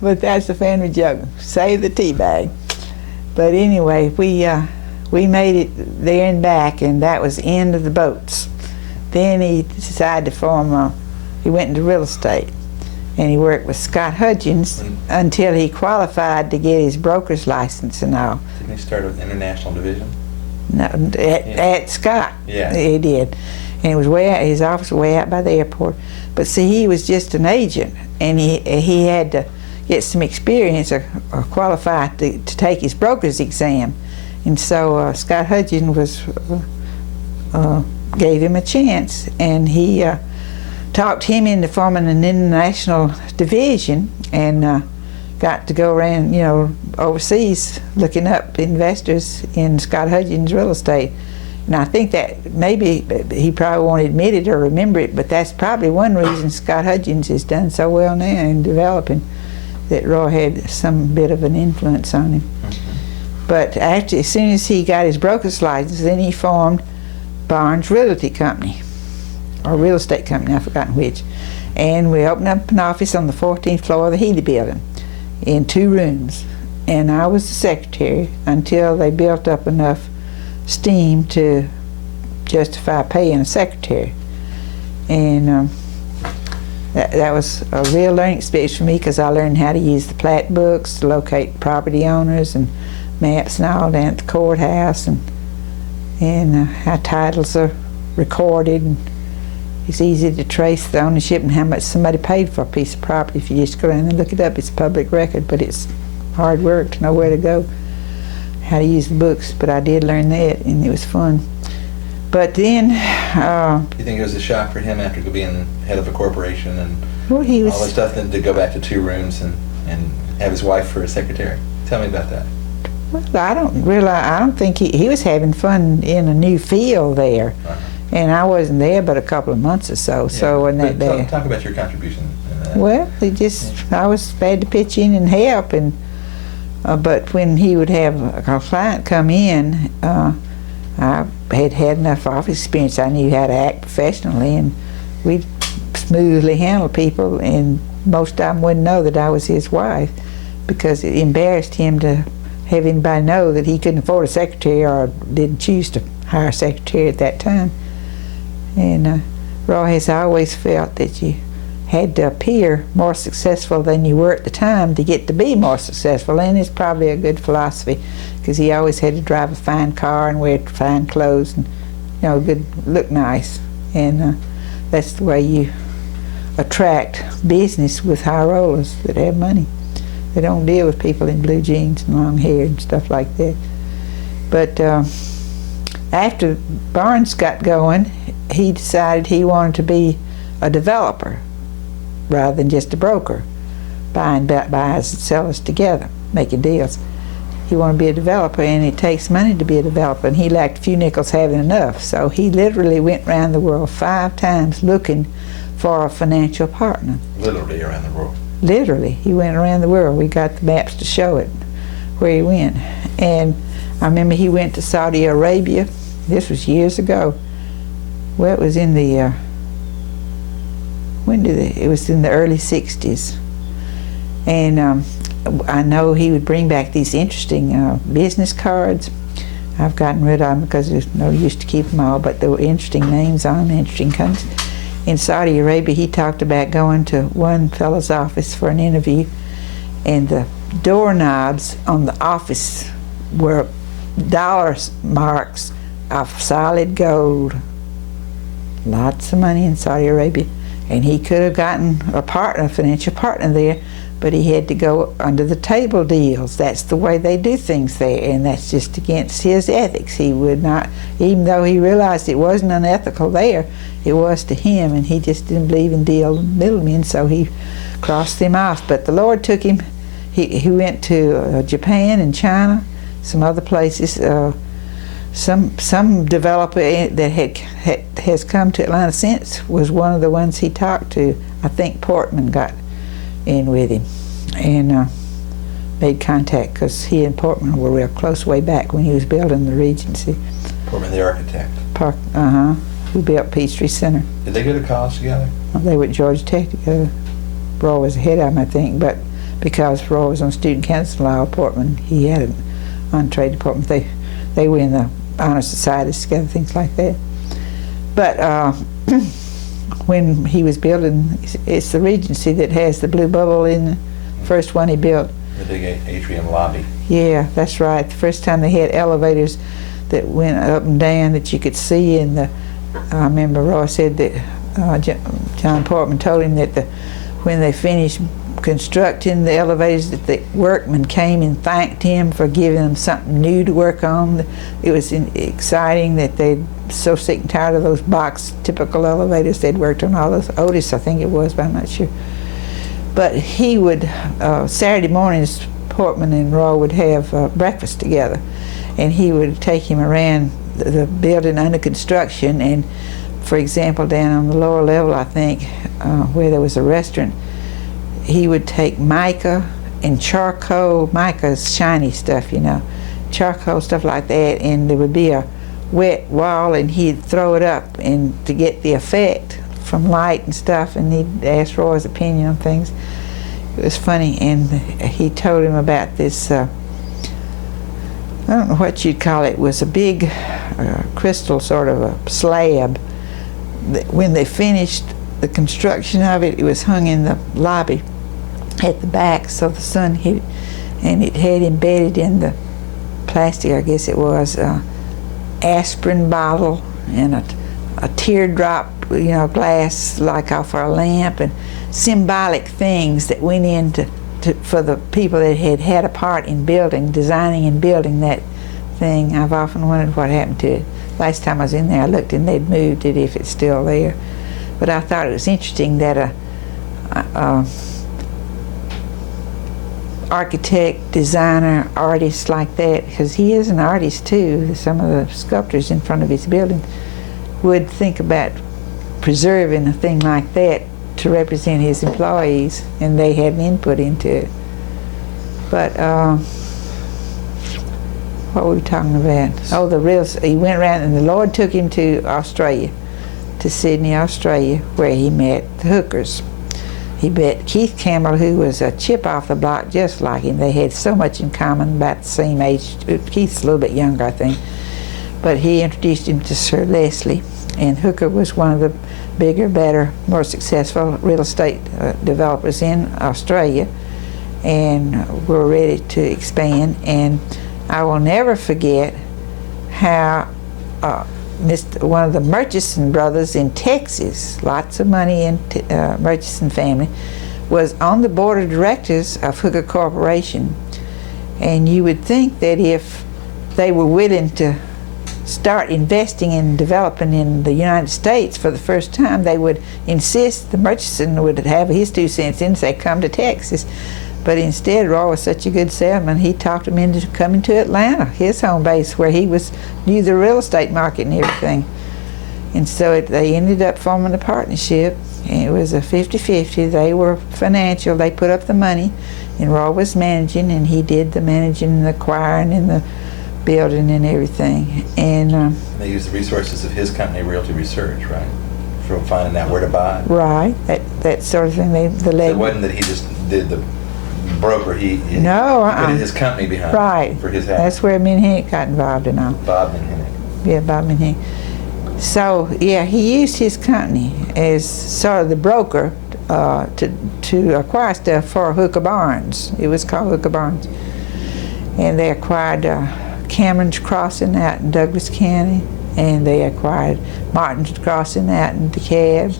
But that's the family joke. Save the tea bag. But anyway, we made it there and back, and that was the end of the boats. Then he decided to form, he went into real estate, and he worked with Scott Hudgens until he qualified to get his broker's license and all. Didn't he start with International Division? No, at Scott. Yeah. He did. And it was way out, his office was way out by the airport. But see, he was just an agent, and he had to get some experience or qualify to take his broker's exam. And so Scott Hudgens was gave him a chance, and he talked him into forming an international division, and got to go around, you know, overseas looking up investors in Scott Hudgens real estate. And I think that maybe he probably won't admit it or remember it, but that's probably one reason Scott Hudgens has done so well now in developing, that Roy had some bit of an influence on him. But after, as soon as he got his broker's license, then he formed Barnes Realty Company, or real estate company, I've forgotten which. And we opened up an office on the 14th floor of the Healy building in 2 rooms. And I was the secretary until they built up enough steam to justify paying a secretary. And that was a real learning experience for me, because I learned how to use the plat books to locate property owners and maps and all down at the courthouse, and how titles are recorded. And it's easy to trace the ownership and how much somebody paid for a piece of property if you just go around and look it up. It's a public record, but it's hard work to know where to go, how to use the books. But I did learn that, and it was fun. But then You think it was a shock for him after being head of a corporation and well, he was, all this stuff, then to go back to 2 rooms and have his wife for a secretary? Tell me about that. well, I don't think he was having fun in a new field there. And I wasn't there but a couple of months or so. So when that day, talk about your contribution in that. well, I was glad to pitch in and help, and but when he would have a client come in, I had enough office experience. I knew how to act professionally, and we'd smoothly handle people, and most of them wouldn't know that I was his wife, because it embarrassed him to have anybody know that he couldn't afford a secretary or didn't choose to hire a secretary at that time. And Roy has always felt that you had to appear more successful than you were at the time to get to be more successful, and it's probably a good philosophy, because he always had to drive a fine car and wear fine clothes and, you know, look nice. And that's the way you attract business with high rollers that have money. They don't deal with people in blue jeans and long hair and stuff like that. But after Barnes got going, he decided he wanted to be a developer rather than just a broker, buying buys and sellers together, making deals. He wanted to be a developer, and it takes money to be a developer, and he lacked a few nickels having enough. So he literally went around the world 5 times looking for a financial partner. Literally around the world. Literally, he went around the world. We got the maps to show it, where he went. And I remember he went to Saudi Arabia. This was years ago. Well, it was in the, it was in the early 60s. And I know he would bring back these interesting business cards. I've gotten rid of them because there's no use to keep them all, but there were interesting names on them, interesting countries. In Saudi Arabia, he talked about going to one fellow's office for an interview, and the doorknobs on the office were dollar marks of solid gold. Lots of money in Saudi Arabia, and he could have gotten a partner, a financial partner there, but he had to go under the table deals. That's the way they do things there, and that's just against his ethics. He would not, even though he realized it wasn't unethical there, it was to him, and he just didn't believe in deal middlemen, so he crossed him off. But the Lord took him. He went to Japan and China, some other places. Some developer that has come to Atlanta since was one of the ones he talked to. I think Portman got in with him and made contact, because he and Portman were real close way back when he was building the Regency. Portman, the architect. Who built Peachtree Center. Did they go to college together? They were at Georgia Tech together. Roy was ahead of him, I think, but because Roy was on student council law, Portman, he had an entree to Portman. They were in the honor societies together, things like that. But when he was building, it's the Regency that has the blue bubble in the first one he built. The big atrium lobby. Yeah, that's right. The first time they had elevators that went up and down that you could see, and I remember Roy said that John Portman told him that when they finished constructing the elevators, that the workmen came and thanked him for giving them something new to work on. It was exciting that they'd so sick and tired of those box typical elevators. They'd worked on all those. Otis, I think it was, but I'm not sure. But he would, Saturday mornings, Portman and Roy would have breakfast together, and he would take him around the building under construction. And for example, down on the lower level, I think, where there was a restaurant, he would take mica and charcoal. Mica's shiny stuff, you know, charcoal, stuff like that, and there would be a wet wall, and he'd throw it up and to get the effect from light and stuff, and he'd ask Roy's opinion on things. It was funny, and he told him about this, I don't know what you'd call it, was a big crystal sort of a slab. When they finished the construction of it, it was hung in the lobby at the back so the sun hit it, and it had embedded in the plastic, I guess it was, aspirin bottle and a teardrop, you know, glass like off our lamp, and symbolic things that went into for the people that had a part in designing and building that thing. I've often wondered what happened to it. Last time I was in there, I looked and they'd moved it, if it's still there. But I thought it was interesting that architect, designer, artist like that, because he is an artist too, some of the sculptors in front of his building, would think about preserving a thing like that to represent his employees, and they had an input into it. But what were we talking about? Oh, he went around, and the Lord took him to Australia, to Sydney, Australia, where he met the Hookers. He met Keith Campbell, who was a chip off the block just like him. They had so much in common, about the same age. Keith's a little bit younger, I think. But he introduced him to Sir Leslie, and Hooker was one of the bigger, better, more successful real estate developers in Australia, and were ready to expand. And I will never forget how one of the Murchison brothers in Texas, lots of money in Murchison family, was on the board of directors of Hooker Corporation. And you would think that if they were willing to start investing and developing in the United States for the first time, they would insist the Murchison would have his 2 cents in and say, come to Texas. But instead, Roy was such a good salesman, he talked him into coming to Atlanta, his home base, where he knew the real estate market and everything. And so they ended up forming a partnership, and it was a 50-50. They were financial, they put up the money, and Roy was managing, and he did the managing and the acquiring and the building and everything. And they used the resources of his company, Realty Research, right? For finding out where to buy. Right, that sort of thing. So it wasn't that he just did the broker, he put his company behind right. For his house. That's where Minnick got involved in all. Bob Minnick. Yeah, Bob Minnick. So yeah, he used his company as sort of the broker to acquire stuff for Hooker Barnes. It was called Hooker Barnes, and they acquired Cameron's Crossing out in Douglas County, and they acquired Martin's Crossing out in DeKalb,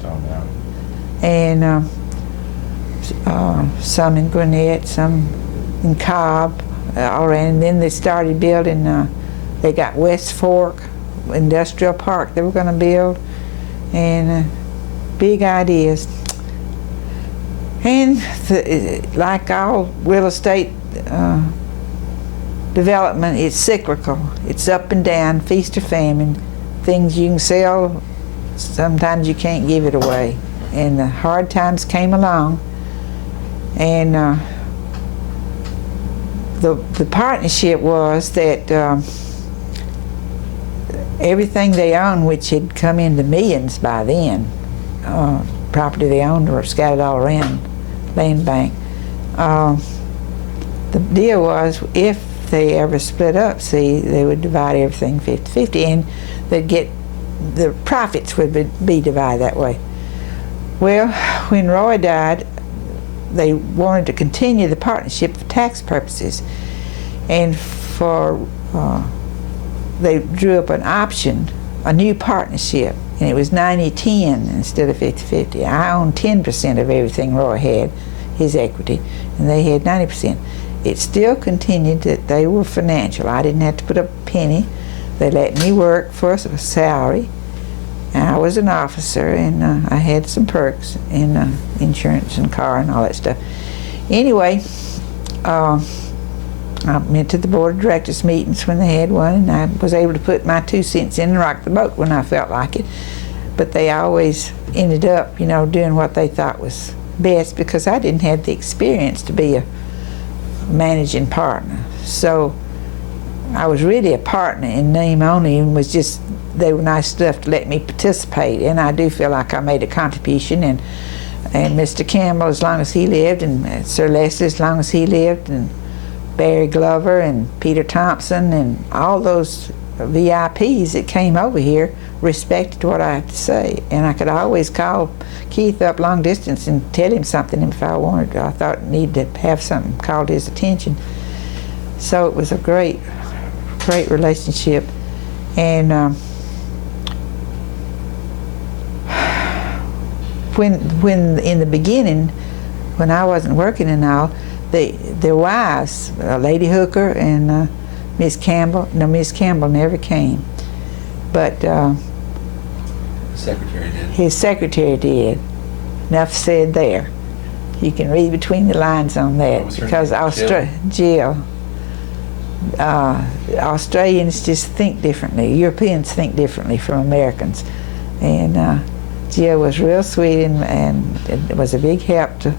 and some in Gwinnett, some in Cobb, all around. And then they started building, they got West Fork Industrial Park they were going to build, and big ideas. And like all real estate development, it's cyclical. It's up and down, feast or famine. Things you can sell, sometimes you can't give it away. And the hard times came along, and the partnership was that everything they owned, which had come into millions by then, property they owned were scattered all around land bank. The deal was, if they ever split up, see, they would divide everything 50-50, and they'd get, the profits would be divided that way. Well, when Roy died, they wanted to continue the partnership for tax purposes, and they drew up an option, a new partnership, and it was 90-10 instead of 50-50. I owned 10% of everything Roy had, his equity, and they had 90%. It still continued that they were financial. I didn't have to put up a penny. They let me work for a salary. And I was an officer, and I had some perks and insurance and car and all that stuff. Anyway, I went to the board of directors meetings when they had one, and I was able to put my 2 cents in and rock the boat when I felt like it. But they always ended up, you know, doing what they thought was best, because I didn't have the experience to be a managing partner. So I was really a partner in name only, and was just, they were nice enough to let me participate, and I do feel like I made a contribution. And Mr. Campbell, as long as he lived, and Sir Leslie, as long as he lived, and Barry Glover and Peter Thompson and all those VIPs that came over here respected what I had to say, and I could always call Keith up long distance and tell him something if I wanted to. I thought I needed to have something called his attention. So it was a great relationship. And when in the beginning, when I wasn't working and all, their wives, Lady Hooker and Miss Campbell. No, Miss Campbell never came, but secretary did. His secretary did. Enough said there. You can read between the lines on that, because Jill. Australians just think differently. Europeans think differently from Americans, and Jill was real sweet, and it was a big help to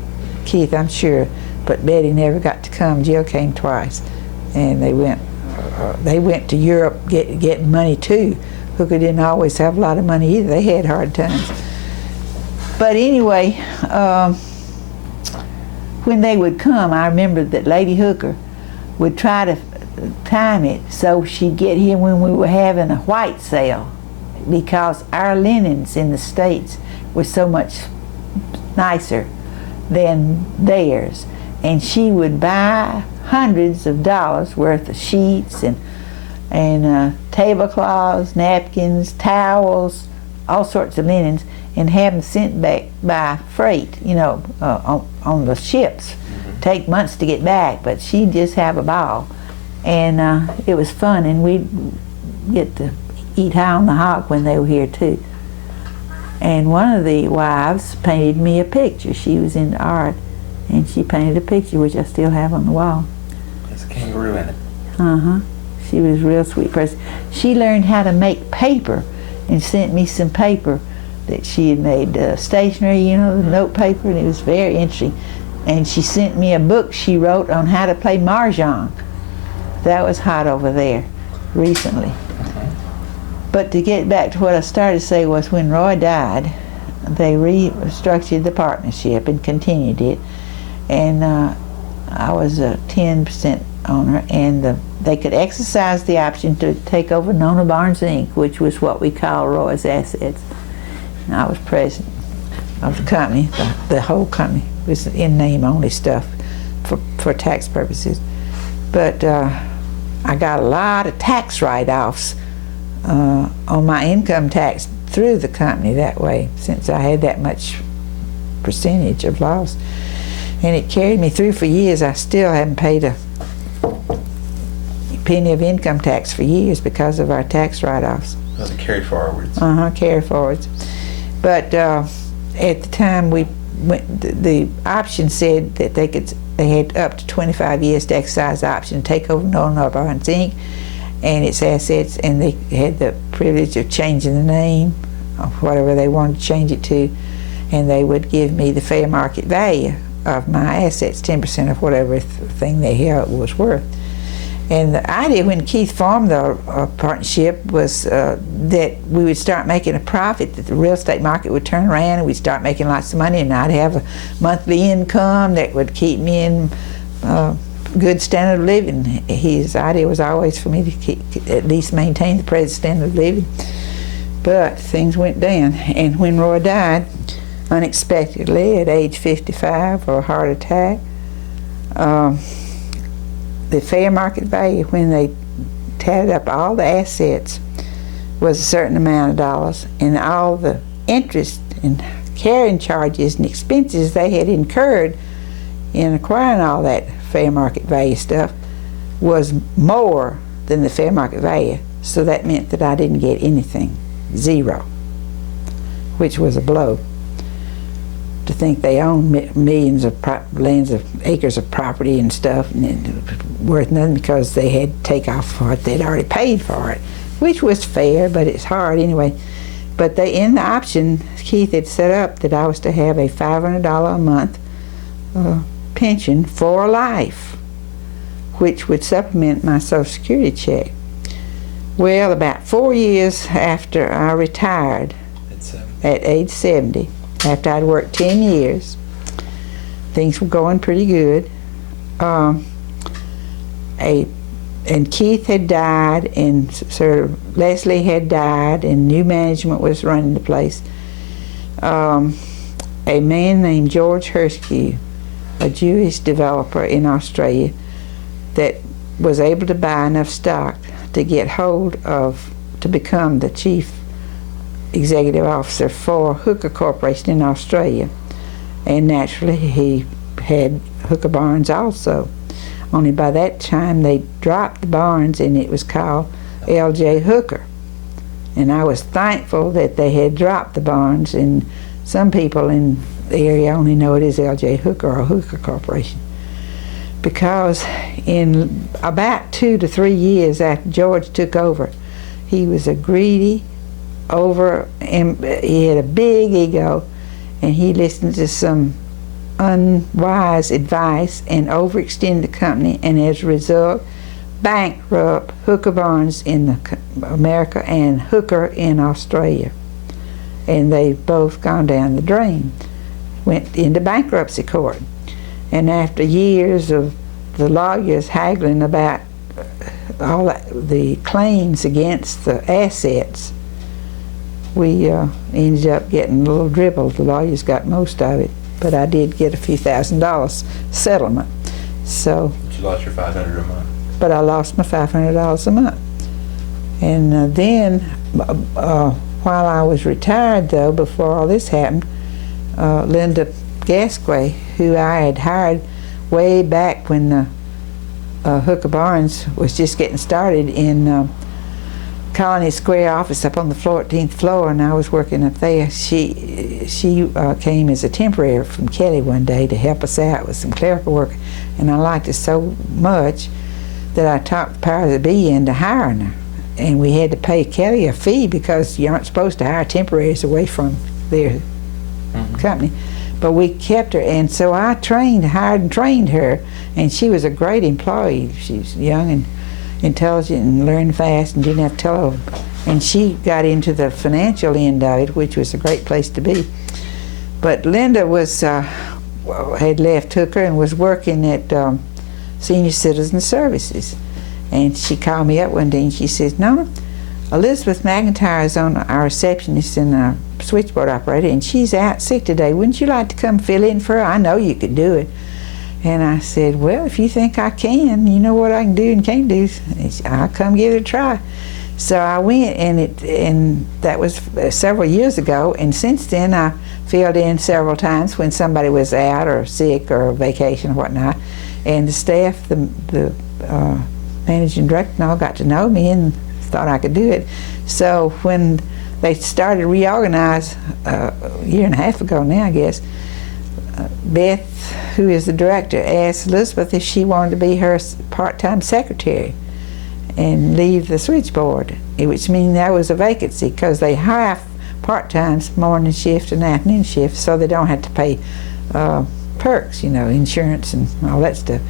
Keith, I'm sure. But Betty never got to come. Jill came twice, and they went to Europe getting money too. Hooker didn't always have a lot of money either. They had hard times. But anyway, when they would come, I remember that Lady Hooker would try to time it so she'd get here when we were having a white sale, because our linens in the States were so much nicer than theirs. And she would buy hundreds of dollars worth of sheets and tablecloths, napkins, towels, all sorts of linens, and have them sent back by freight, you know, on the ships. Take months to get back, but she'd just have a ball. And it was fun, and we'd get to eat high on the hog when they were here too. And one of the wives painted me a picture. She was into art, and she painted a picture which I still have on the wall. There's a kangaroo in it. Uh-huh. She was a real sweet person. She learned how to make paper and sent me some paper that she had made, stationery, you know, the note paper, and it was very interesting. And she sent me a book she wrote on how to play mahjong. That was hot over there recently. But to get back to what I started to say was, when Roy died, they restructured the partnership and continued it. And I was a 10% owner, and they could exercise the option to take over Nona Barnes Inc., which was what we call Roy's assets. And I was president of the company. The whole company was in name only stuff for tax purposes. But I got a lot of tax write-offs on my income tax through the company that way, since I had that much percentage of loss. And it carried me through for years. I still haven't paid a penny of income tax for years because of our tax write-offs. Those are carry forwards. Carry forwards. But at the time we the option said that they had up to 25 years to exercise the option to take over Nona Tapes Inc. and its assets, and they had the privilege of changing the name of whatever they wanted to change it to, and they would give me the fair market value of my assets, 10% of whatever thing they held was worth. And the idea when Keith formed the partnership was that we would start making a profit, that the real estate market would turn around and we'd start making lots of money, and I'd have a monthly income that would keep me in good standard of living. His idea was always for me to at least maintain the present standard of living. But things went down, and when Roy died unexpectedly at age 55 of a heart attack, the fair market value when they tallied up all the assets was a certain amount of dollars, and all the interest and carrying charges and expenses they had incurred in acquiring all that fair market value stuff was more than the fair market value. So that meant that I didn't get anything, zero, which was a blow. To think they owned millions of acres of property and stuff, and it worth nothing because they had to take off what they'd already paid for it, which was fair, but it's hard anyway. But they, in the option, Keith had set up that I was to have a $500 a month pension for life, which would supplement my Social Security check. Well, about 4 years after I retired, at age 70, after I'd worked 10 years, things were going pretty good. And Keith had died, and Sir Leslie had died, and new management was running the place. A man named George Herskew, a Jewish developer in Australia, that was able to buy enough stock to get hold of, to become the chief executive officer for Hooker Corporation in Australia. And naturally he had Hooker Barnes also. Only by that time they dropped the Barnes and it was called L.J. Hooker. And I was thankful that they had dropped the Barnes, and some people in the area only know it as L.J. Hooker or Hooker Corporation. Because in about 2 to 3 years after George took over, he was a greedy, he had a big ego, and he listened to some unwise advice and overextended the company, and as a result bankrupt Hooker Barnes in America and Hooker in Australia, and they've both gone down the drain, went into bankruptcy court. And after years of the lawyers haggling about all the claims against the assets, we ended up getting a little dribble. The lawyers got most of it, but I did get a few $1,000s settlement. So. But you lost your $500 a month. But I lost my $500 a month. And then, while I was retired, though, before all this happened, Linda Gasquet, who I had hired way back when the Hooker Barnes was just getting started in Colony Square office up on the 14th floor, and I was working up there. She came as a temporary from Kelly one day to help us out with some clerical work, and I liked her so much that I talked the powers that be into hiring her. And we had to pay Kelly a fee because you aren't supposed to hire temporaries away from their company. But we kept her, and so I hired and trained her, and she was a great employee. She was young and intelligent and learned fast and didn't have to tell her. And she got into the financial end of it, which was a great place to be. But Linda had left Hooker and was working at Senior Citizen Services. And she called me up one day and she says, "Nona, Elizabeth McIntyre is on our receptionist and our switchboard operator, and she's out sick today. Wouldn't you like to come fill in for her? I know you could do it." And I said, "Well, if you think I can, you know what I can do and can't do, I'll come give it a try." So I went, and that was several years ago. And since then, I filled in several times when somebody was out or sick or vacation or whatnot. And the staff, the managing director, and all got to know me and thought I could do it. So when they started to reorganize a year and a half ago now, I guess, Beth, who is the director, asked Elizabeth if she wanted to be her part-time secretary and leave the switchboard, which means there was a vacancy because they hire part-times, morning shift and afternoon shift, so they don't have to pay perks, you know, insurance and all that stuff.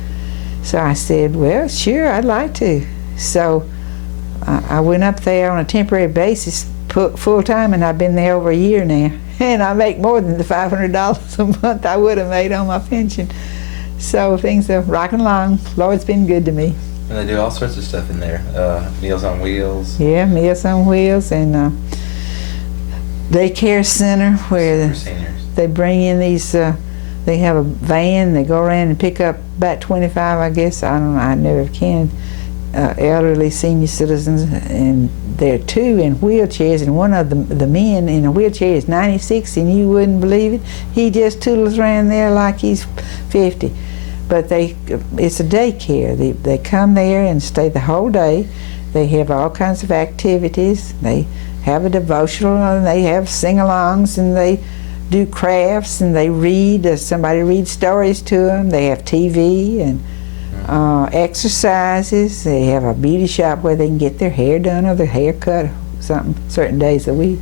So I said, well, sure, I'd like to. So I went up there on a temporary basis, full-time, and I've been there over a year now. And I make more than the $500 a month I would have made on my pension. So things are rocking along. Lord's been good to me. And they do all sorts of stuff in there. Meals on Wheels. Yeah, Meals on Wheels and daycare center where they bring in these, they have a van, they go around and pick up about 25, I guess, I don't know, I never can, elderly senior citizens, and there are two in wheelchairs, and one of the men in a wheelchair is 96, and you wouldn't believe it. He just toodles around there like he's 50. But it's a daycare. They come there and stay the whole day. They have all kinds of activities. They have a devotional, and they have sing-alongs, and they do crafts, and they read. Somebody reads stories to them. They have TV and exercises. They have a beauty shop where they can get their hair done or their hair cut something certain days a week.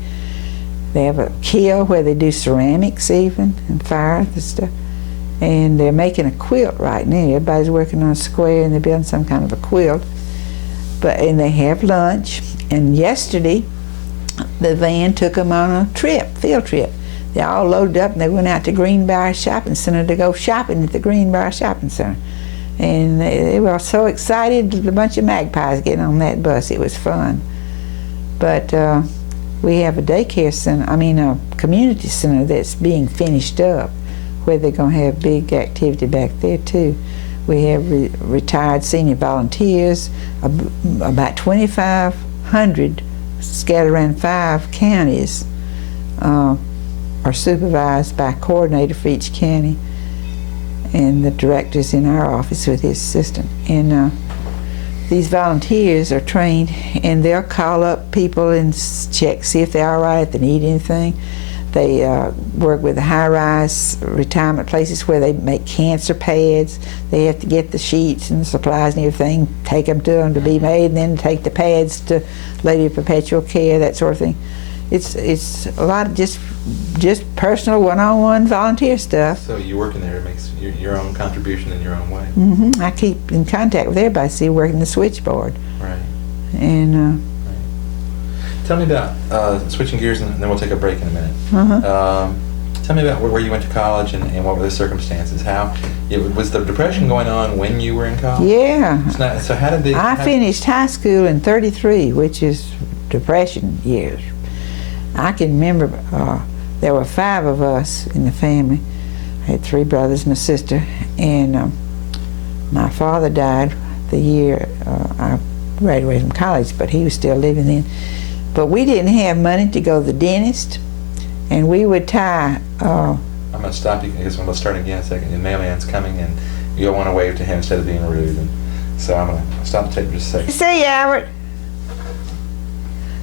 They have a kiln where they do ceramics even and fire the stuff. And they're making a quilt right now. Everybody's working on a square and they're building some kind of a quilt. And they have lunch. And yesterday, the van took them on a field trip. They all loaded up and they went out to Greenbrier Shopping Center to go shopping at the Greenbrier Shopping Center. And they were so excited, a bunch of magpies getting on that bus. It was fun. But we have a daycare center, a community center that's being finished up, where they're going to have big activity back there too. We have retired senior volunteers, about 2,500 scattered around 5 counties are supervised by a coordinator for each county, and the director's in our office with his assistant. And these volunteers are trained, and they'll call up people and check, see if they're all right, if they need anything. They work with the high-rise retirement places where they make cancer pads. They have to get the sheets and the supplies and everything, take them to them to be made, and then take the pads to Lady of Perpetual Care, that sort of thing. It's a lot of just personal, one-on-one volunteer stuff. So you work in there, it makes your own contribution in your own way. Mm-hmm. I keep in contact with everybody, see, working the switchboard. Right. And tell me about, switching gears and then we'll take a break in a minute. Tell me about where you went to college and what were the circumstances. Was the Depression going on when you were in college? Yeah. So how did I finished high school in '33, which is Depression years. I can remember there were 5 of us in the family. I had 3 brothers and a sister, and my father died the year I graduated from college, but he was still living then. But we didn't have money to go to the dentist, and we would tie. I'm going to stop you because we'll start again in a second. The mailman's coming, and you'll want to wave to him instead of being rude. And so I'm going to stop the tape for just a second. See you, Albert.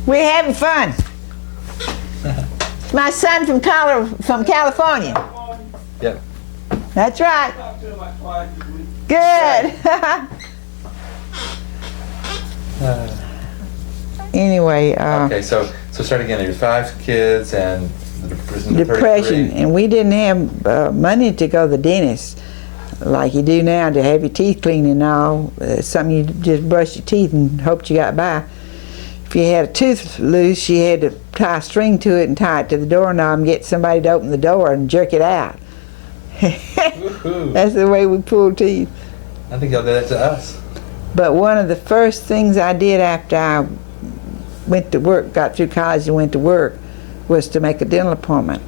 We're having fun. It's my son from California. Yep. That's right. Good. Anyway. Okay, so start again. There's 5 kids and the Depression, and we didn't have money to go to the dentist like you do now to have your teeth cleaned and all. Something you just brush your teeth and hoped you got by. If you had a tooth loose, you had to tie a string to it and tie it to the doorknob and get somebody to open the door and jerk it out. That's the way we pulled teeth. I think y'all did that to us. But one of the first things I did after I went to work, got through college and went to work, was to make a dental appointment.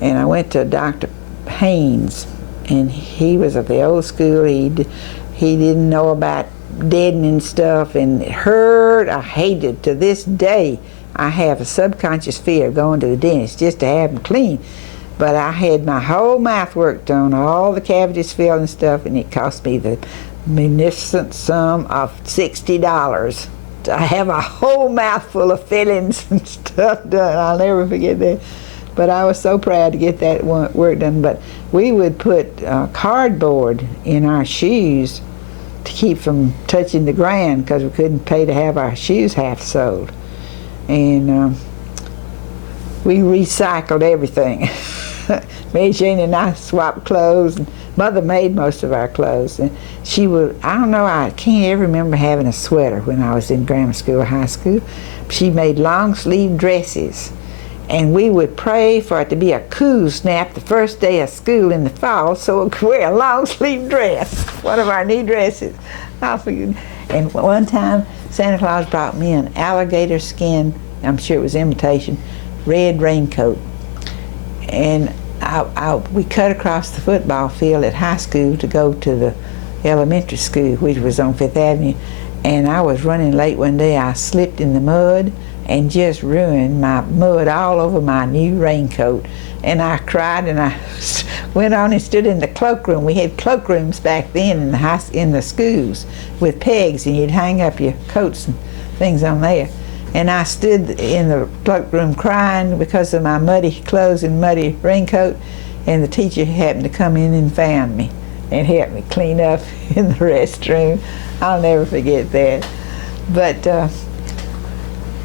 And I went to Dr. Haynes, and he was of the old school. He didn't know about deadening stuff, and it hurt. I hated. To this day, I have a subconscious fear of going to the dentist just to have them clean. But I had my whole mouth worked on, all the cavities filled and stuff, and it cost me the munificent sum of $60 to have a whole mouthful of fillings and stuff done. I'll never forget that. But I was so proud to get that work done. But we would put cardboard in our shoes to keep from touching the ground because we couldn't pay to have our shoes half soled. And we recycled everything. Mary Jane and I swapped clothes, and Mother made most of our clothes. And she would, I don't know, I can't ever remember having a sweater when I was in grammar school or high school. She made long sleeve dresses, and we would pray for it to be a cool snap the first day of school in the fall so we could wear a long sleeve dress, one of our new dresses. I figured. And one time Santa Claus brought me an alligator skin, I'm sure it was imitation, red raincoat. And we cut across the football field at high school to go to the elementary school, which was on Fifth Avenue. And I was running late one day. I slipped in the mud and just ruined my mud all over my new raincoat. And I cried, and I went on and stood in the cloakroom. We had cloakrooms back then in the schools with pegs, and you'd hang up your coats and things on there. And I stood in the cloakroom crying because of my muddy clothes and muddy raincoat, and the teacher happened to come in and found me and helped me clean up in the restroom. I'll never forget that. But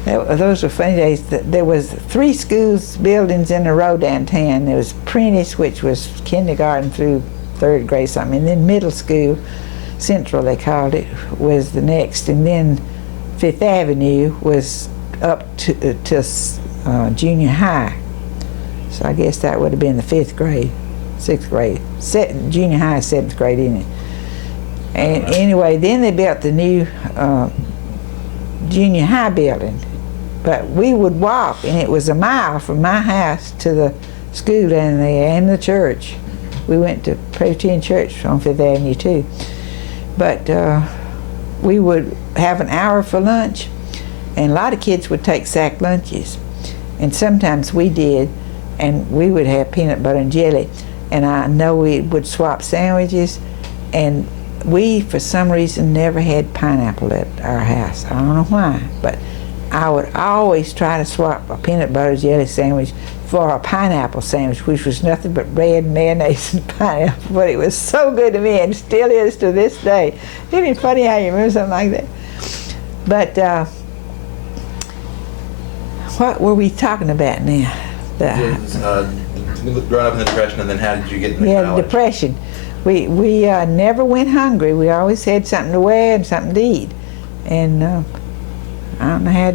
those were funny days. There was 3 schools buildings in a row downtown. There was Prentice, which was kindergarten through 3rd grade something, and then middle school, Central they called it, was the next, and then Fifth Avenue was up to junior high. So I guess that would have been the 5th grade, 6th grade. Junior high is 7th grade, isn't it? And anyway, then they built the new junior high building. But we would walk, and it was a mile from my house to the school down there and the church. We went to Presbyterian Church on Fifth Avenue too. But we would have an hour for lunch, and a lot of kids would take sack lunches, and sometimes we did, and we would have peanut butter and jelly, and I know we would swap sandwiches, and we for some reason never had pineapple at our house. I don't know why, but I would always try to swap a peanut butter jelly sandwich for a pineapple sandwich, which was nothing but bread, mayonnaise, and pineapple. But it was so good to me, and still is to this day. Isn't it funny how you remember something like that? But what were we talking about now? Growing up in the Depression, and then how did you get into Yeah, college? the Depression. We never went hungry. We always had something to wear and something to eat. And I don't know how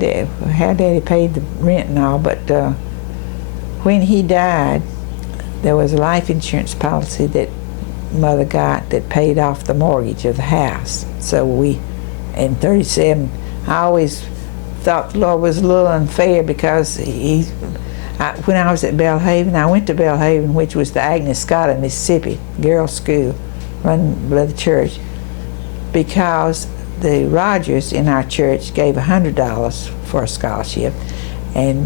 Daddy paid the rent and all, but when he died, there was a life insurance policy that Mother got that paid off the mortgage of the house. So we, in 37, I always thought the Lord was a little unfair because when I was at Belhaven, I went to Belhaven, which was the Agnes Scott of Mississippi girls' school run by the church, because the Rogers in our church gave $100 for a scholarship, and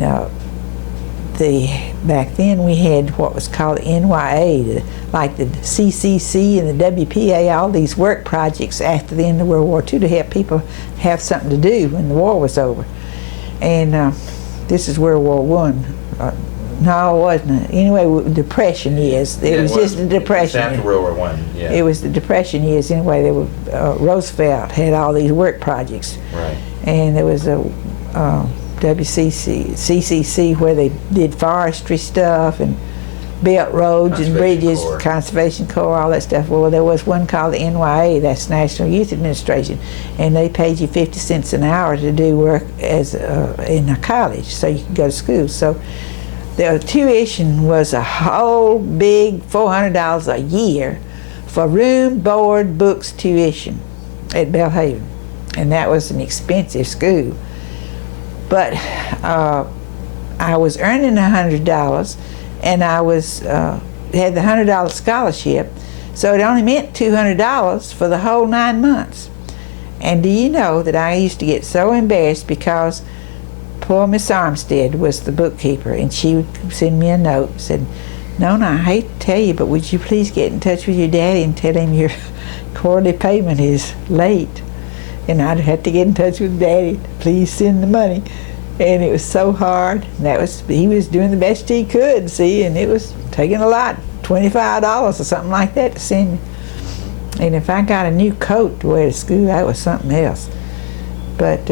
back then we had what was called NYA, like the CCC and the WPA, all these work projects after the end of World War II to help people have something to do when the war was over. And this is World War I. No, it wasn't. Anyway, Depression years. It was just the Depression. It's after World War I, yeah. It was the Depression years. Anyway, they were, Roosevelt had all these work projects. Right. And there was a CCC where they did forestry stuff and built roads and bridges, Conservation Corps, all that stuff. Well, there was one called the NYA, that's National Youth Administration, and they paid you 50 cents an hour to do work as in a college, so you could go to school. So the tuition was a whole big $400 a year for room, board, books, tuition at Belhaven, and that was an expensive school. But I was earning $100, and I was had the $100 scholarship, so it only meant $200 for the whole 9 months. And do you know that I used to get so embarrassed because poor Miss Armstead was the bookkeeper, and she would send me a note, said, "Nona, I hate to tell you, but would you please get in touch with your daddy and tell him your quarterly payment is late?" And I'd have to get in touch with Daddy, please send the money. And it was so hard. He was doing the best he could, see, and it was taking a lot, $25 or something like that to send me. And if I got a new coat to wear to school, that was something else. But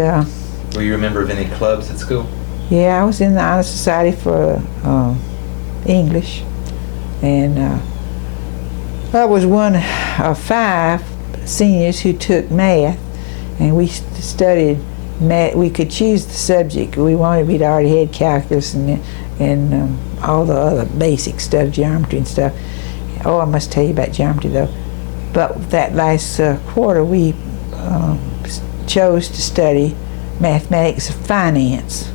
Were you a member of any clubs at school? yeah, I was in the Honor Society for English, and I was one of 5 seniors who took math, and we studied math. We could choose the subject we wanted. We'd already had calculus and all the other basic stuff, geometry and stuff. Oh, I must tell you about geometry though. But that last quarter, we chose to study mathematics of finance.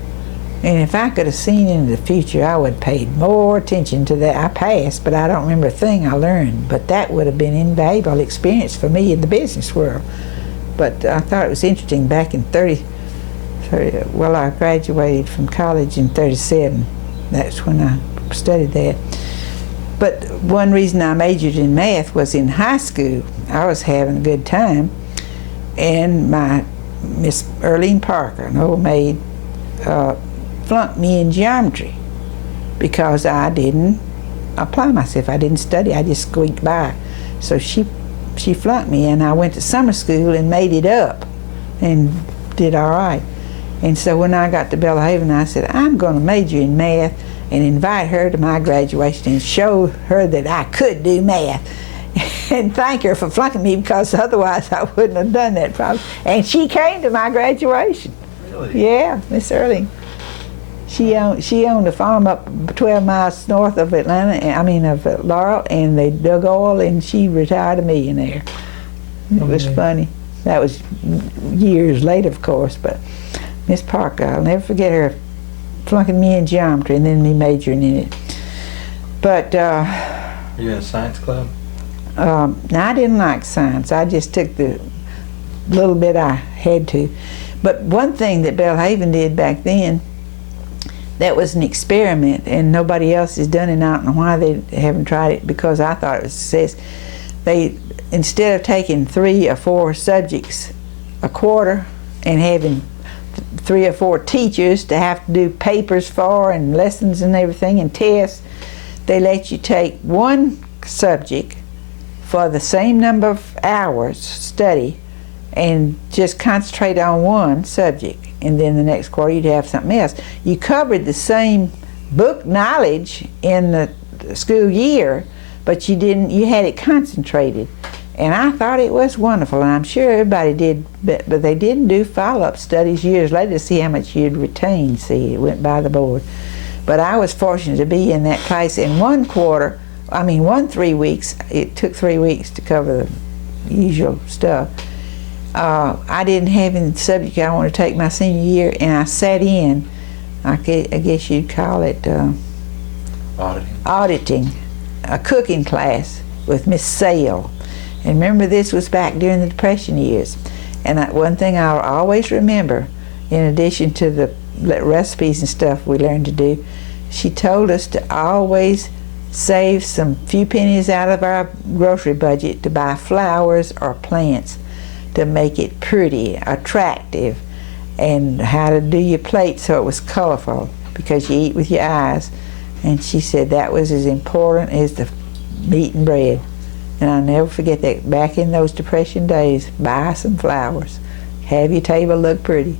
And if I could have seen into the future, I would have paid more attention to that. I passed, but I don't remember a thing I learned. But that would have been an invaluable experience for me in the business world. But I thought it was interesting back in well, I graduated from college in 37. That's when I studied that. But one reason I majored in math was in high school, I was having a good time, and my Miss Earlene Parker, an old maid, flunked me in geometry because I didn't apply myself. I didn't study. I just squeaked by. So she flunked me, and I went to summer school and made it up and did all right. And so when I got to Belhaven, I said, I'm going to major in math and invite her to my graduation and show her that I could do math and thank her for flunking me, because otherwise I wouldn't have done that probably. And she came to my graduation. Really? Yeah, Miss Earling. She owned a farm up 12 miles north of Atlanta, of Laurel, and they dug oil, and she retired a millionaire. It was funny. That was years later, of course, but Miss Parker, I'll never forget her flunking me in geometry and then me majoring in it. But Were you in a science club? now I didn't like science. I just took the little bit I had to. But one thing that Belhaven did back then, that was an experiment, and nobody else has done it. I don't know why they haven't tried it, because I thought it was a success. They, instead of taking 3 or 4 subjects a quarter and having 3 or 4 teachers to have to do papers for and lessons and everything and tests, they let you take one subject for the same number of hours study and just concentrate on one subject, and then the next quarter you'd have something else. You covered the same book knowledge in the school year, but you had it concentrated. And I thought it was wonderful, and I'm sure everybody did, but they didn't do follow-up studies years later to see how much you'd retained. See, it went by the board. But I was fortunate to be in that class in 1 3 weeks. It took 3 weeks to cover the usual stuff. I didn't have any subject I wanted to take my senior year, and I sat in, I guess you'd call it auditing, a cooking class with Miss Sale. And remember, this was back during the Depression years. And one thing I'll always remember, in addition to the recipes and stuff we learned to do, she told us to always save some few pennies out of our grocery budget to buy flowers or plants to make it pretty, attractive, and how to do your plate so it was colorful, because you eat with your eyes. And she said that was as important as the meat and bread. And I'll never forget that. Back in those Depression days, buy some flowers, have your table look pretty.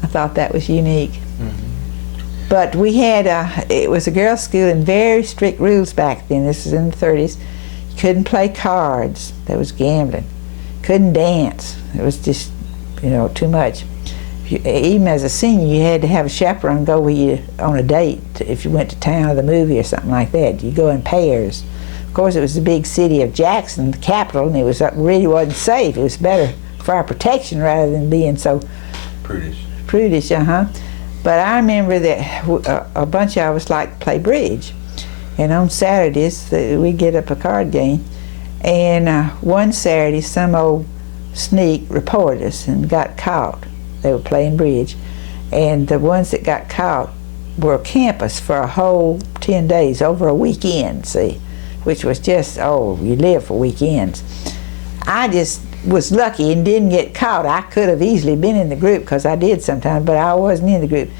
I thought that was unique. Mm-hmm. But we had, it was a girls' school and very strict rules back then. This was in the 30s. You couldn't play cards. That was gambling. Couldn't dance. It was just, too much. Even as a senior, you had to have a chaperone go with you on a date if you went to town or the movie or something like that. You go in pairs. Of course, it was the big city of Jackson, the capital, and it really wasn't safe. It was better for our protection rather than being so prudish. Prudish, But I remember that a bunch of us liked to play bridge, and on Saturdays we'd get up a card game. And one Saturday, some old sneak reported us and got caught. They were playing bridge, and the ones that got caught were campus for a whole 10 days, over a weekend, see, which was just, you live for weekends. I just was lucky and didn't get caught. I could have easily been in the group, because I did sometimes, but I wasn't in the group.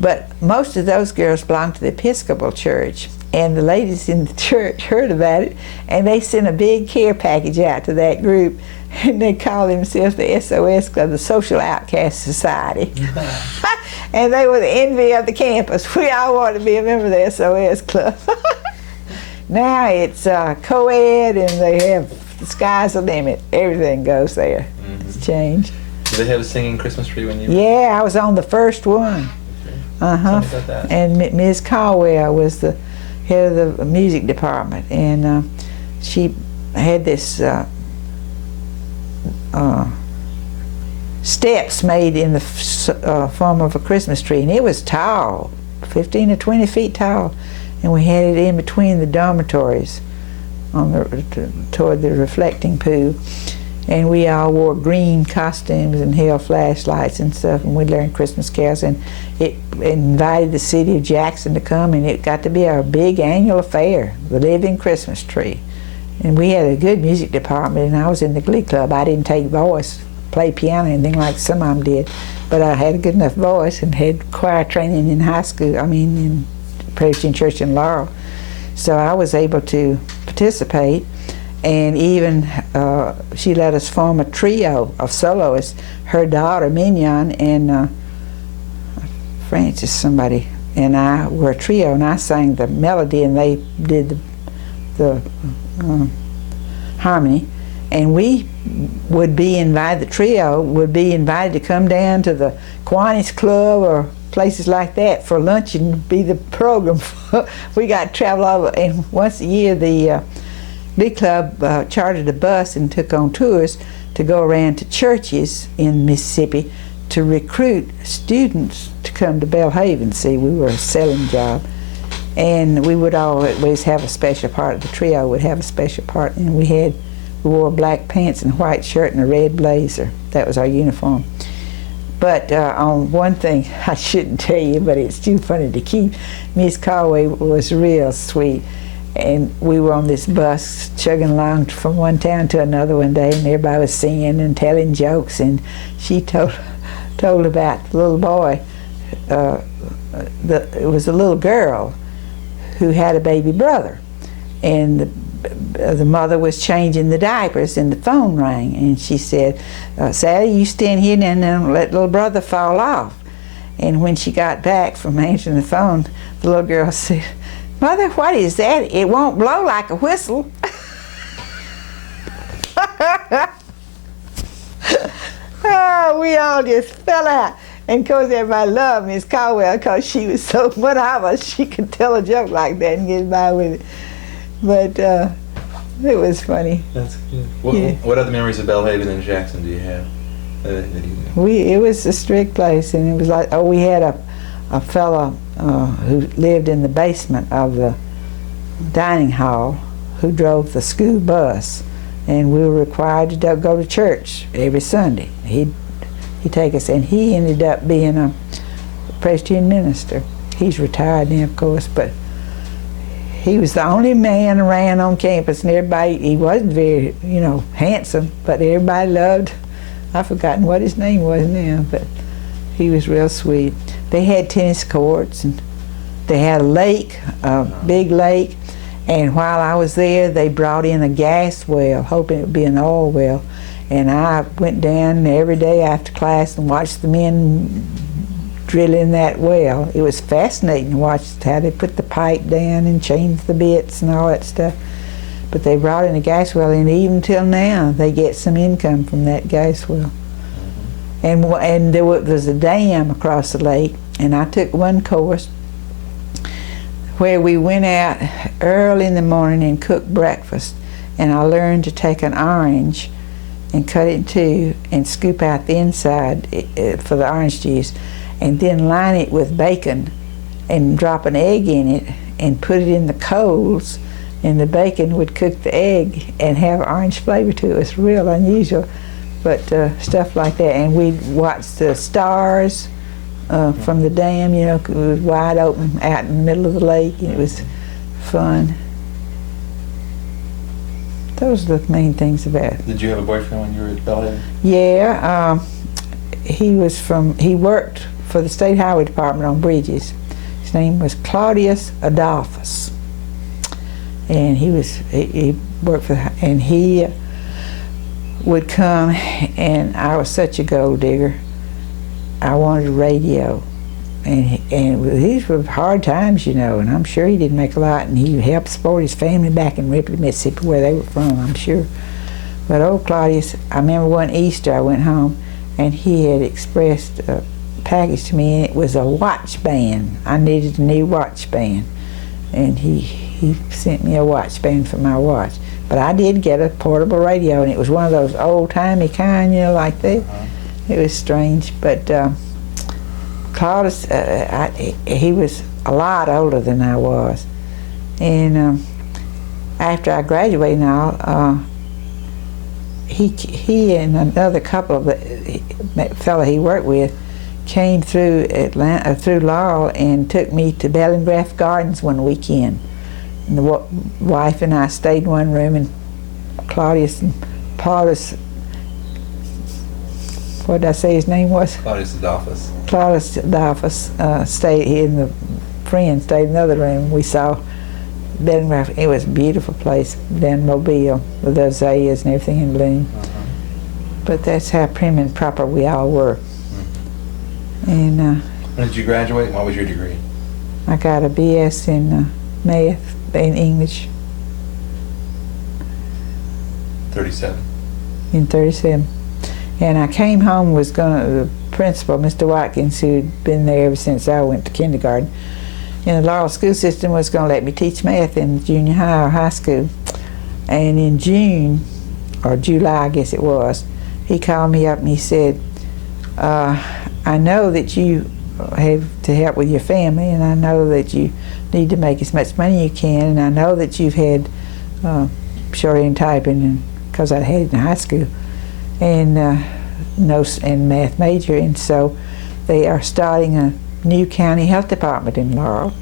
But most of those girls belonged to the Episcopal Church, and the ladies in the church heard about it, and they sent a big care package out to that group, and they called themselves the SOS Club, the Social Outcast Society. And they were the envy of the campus. We all wanted to be a member of the SOS Club. Now it's co-ed, and they have, the sky's the limit. Everything goes there. It's changed. Did they have a singing Christmas tree when you were? Yeah, I was on the first one. Tell me about that. And Ms. Caldwell was the head of the music department, and she had this steps made in the form of a Christmas tree, and it was tall, 15 or 20 feet tall, and we had it in between the dormitories on the toward the reflecting pool, and we all wore green costumes and held flashlights and stuff, and we learned Christmas carols, and it invited the city of Jackson to come, and it got to be our big annual affair, the living Christmas tree. And we had a good music department, and I was in the glee club. I didn't take voice, play piano, anything like some of them did, but I had a good enough voice and had choir training in high school, in Presbyterian Church in Laurel. So I was able to participate, and even she let us form a trio of soloists. Her daughter, Mignon, and Francis somebody, and I were a trio, and I sang the melody, and they did the harmony, and we would be invited, the trio would be invited to come down to the Kiwanis Club or places like that for lunch and be the program. We got to travel over, and once a year the Glee Club chartered a bus and took on tours to go around to churches in Mississippi to recruit students to come to Belhaven. See, we were a selling job. And we would always have a special part. The trio would have a special part, and we wore black pants and white shirt and a red blazer. That was our uniform. But on one thing I shouldn't tell you, but it's too funny to keep, Miss Caldwell was real sweet. And we were on this bus chugging along from one town to another one day, and everybody was singing and telling jokes, and she told about the little boy. It was a little girl who had a baby brother, and the mother was changing the diapers, and the phone rang, and she said, Sally, you stand here and then let little brother fall off. And when she got back from answering the phone, the little girl said, Mother, what is that? It won't blow like a whistle. Oh, we all just fell out. And of course everybody loved Miss Caldwell because she was so one of us, she could tell a joke like that and get by with it. But it was funny. That's good. What other memories of Belhaven and Jackson do you have? It was a strict place, and it was like, we had a fellow who lived in the basement of the dining hall who drove the school bus, and we were required to go to church every Sunday. He'd take us, and he ended up being a Presbyterian minister. He's retired now, of course, but he was the only man around on campus, and everybody, he wasn't very, handsome, but everybody loved, I've forgotten what his name was now, but he was real sweet. They had tennis courts, and they had a lake, a big lake, and while I was there, they brought in a gas well, hoping it would be an oil well. And I went down every day after class and watched the men drill in that well. It was fascinating to watch how they put the pipe down and change the bits and all that stuff. But they brought in a gas well, and even till now, they get some income from that gas well. And there was a dam across the lake, and I took one course where we went out early in the morning and cooked breakfast, and I learned to take an orange and cut it in two and scoop out the inside for the orange juice, and then line it with bacon and drop an egg in it and put it in the coals, and the bacon would cook the egg and have orange flavor to it. It was real unusual, but stuff like that. And we'd watch the stars from the dam, it was wide open out in the middle of the lake, and it was fun. those are the main things about it. Did you have a boyfriend when you were at Bellhaven? Yeah, he worked for the State Highway Department on bridges. His name was Claudius Adolphus. And he worked for, and he would come, and I was such a gold digger. I wanted a radio. And these were hard times, you know, and I'm sure he didn't make a lot, and he helped support his family back in Ripley, Mississippi, where they were from, I'm sure. But old Claudius, I remember one Easter I went home, and he had expressed a package to me, and it was a watch band. I needed a new watch band, and he sent me a watch band for my watch. But I did get a portable radio, and it was one of those old-timey kind, you know, like that. It was strange, but Claudius, he was a lot older than I was. And after I graduated now, he and another couple of the fellow he worked with came through Atlanta, through Laurel, and took me to Bellingrath Gardens one weekend. And the wife and I stayed in one room, and Claudius and Paulus, what did I say his name was? Claudius Adolphus. Claudius Adolphus stayed here, and the friend stayed in another room. We saw Bellingrath. It was a beautiful place down in Mobile with the azaleas and everything in bloom. But that's how prim and proper we all were. And when did you graduate, and what was your degree? I got a BS in math and English 37. in 37. And I came home, the principal, Mr. Watkins, who'd been there ever since I went to kindergarten, in the Laurel school system, was going to let me teach math in junior high or high school. And in June, or July I guess it was, he called me up and he said, I know that you have to help with your family, and I know that you need to make as much money as you can, and I know that you've had shorthand typing, because I had it in high school, and and math major, and so they are starting a new county health department in Laurel,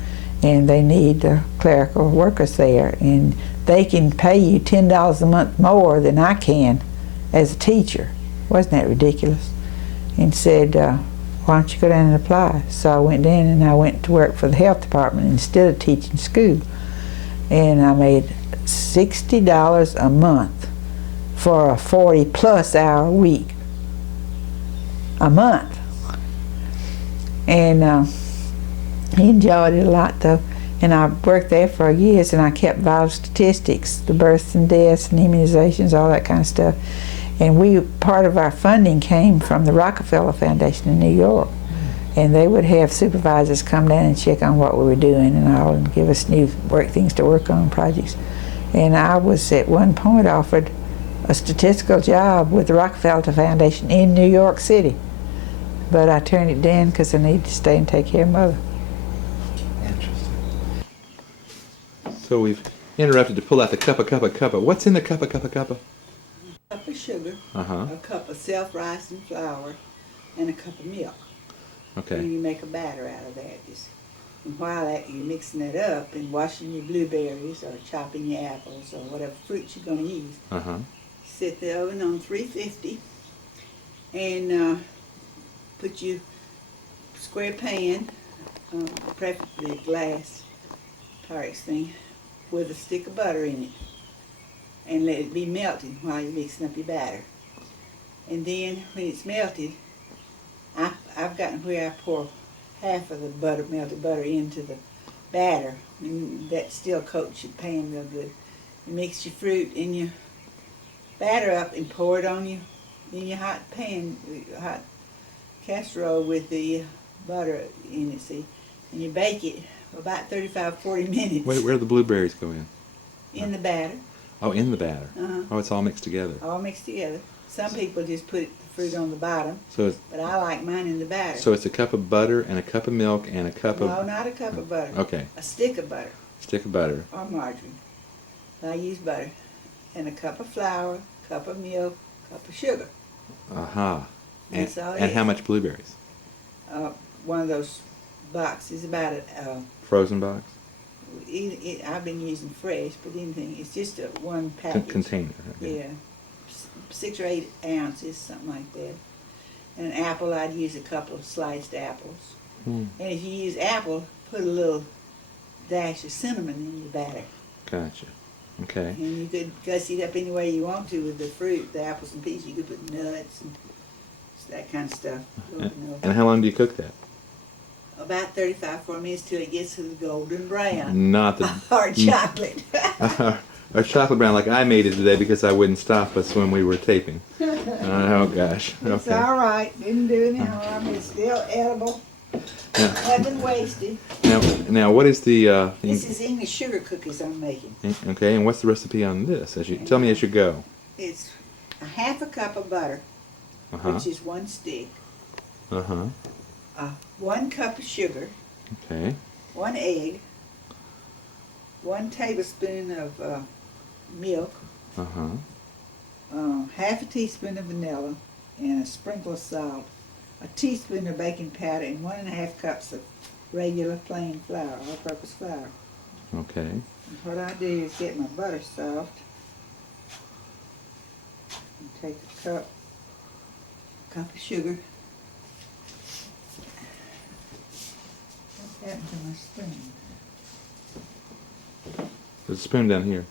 and they need clerical workers there, and they can pay you $10 a month more than I can as a teacher. Wasn't that ridiculous? And said, why don't you go down and apply? So I went down, and I went to work for the health department instead of teaching school, and I made $60 a month for a 40-plus hour week a month. And he enjoyed it a lot, though. And I worked there for years, and I kept vital statistics, the births and deaths and immunizations, all that kind of stuff. And part of our funding came from the Rockefeller Foundation in New York. And they would have supervisors come down and check on what we were doing and all, and give us new things to work on, projects. And I was at one point offered a statistical job with the Rockefeller Foundation in New York City. But I turned it down because I needed to stay and take care of Mother. Interesting. So we've interrupted to pull out the cuppa. What's in the cuppa? A cup of sugar, a cup of self-rising flour, and a cup of milk. Okay. And you make a batter out of that. And while you're mixing it up and washing your blueberries or chopping your apples or whatever fruits you're going to use, set the oven on 350 and put your square pan, preferably glass Pyrex thing, with a stick of butter in it, and let it be melting while you're mixing up your batter. And then when it's melted, I've gotten where I pour half of the melted butter into the batter, and that still coats your pan real good. You mix your fruit in your batter up and pour it on in your hot pan, hot casserole with the butter in it, see, and you bake it for about 35-40 minutes. Where do the blueberries go in? In the batter. Oh, in the batter. Uh-huh. Oh, it's all mixed together. All mixed together. Some people just put the fruit on the bottom, So but I like mine in the batter. so it's a cup of butter and a cup of milk and a cup No, of... not a cup of butter. Okay. A stick of butter Stick of butter. or margarine. I use butter. And a cup of flour, cup of milk, cup of sugar. Aha. And, That's all it and how is. much blueberries? One of those boxes, about a Frozen box? I've been using fresh, but anything, it's just a one package. Container. Okay. Yeah, 6 or 8 ounces, something like that. And an apple, I'd use a couple of sliced apples. Mm. And if you use apple, put a little dash of cinnamon in your batter. Gotcha. Okay. And you could gussy it up any way you want to with the fruit, the apples and peaches. You could put nuts and that kind of stuff. And how long do you cook that? About 35-40 minutes till it gets to the golden brown. Not the Or chocolate. or chocolate brown like I made it today because I wouldn't stop us when we were taping. Oh gosh. It's Okay. all right. Didn't do any harm. It's still edible. Nothing wasted. Now what is the? This is English sugar cookies I'm making. Okay, and what's the recipe on this? As you tell me as you go. It's a 1/2 cup of butter, which is 1 stick. 1 cup of sugar. Okay. 1 egg. 1 tablespoon of milk. 1/2 a teaspoon of vanilla, and a sprinkle of salt. A teaspoon of baking powder, and 1 1/2 cups of regular plain flour, all-purpose flour. Okay. And what I do is get my butter soft. And take a cup of sugar. What happened to my spoon? There's a spoon down here.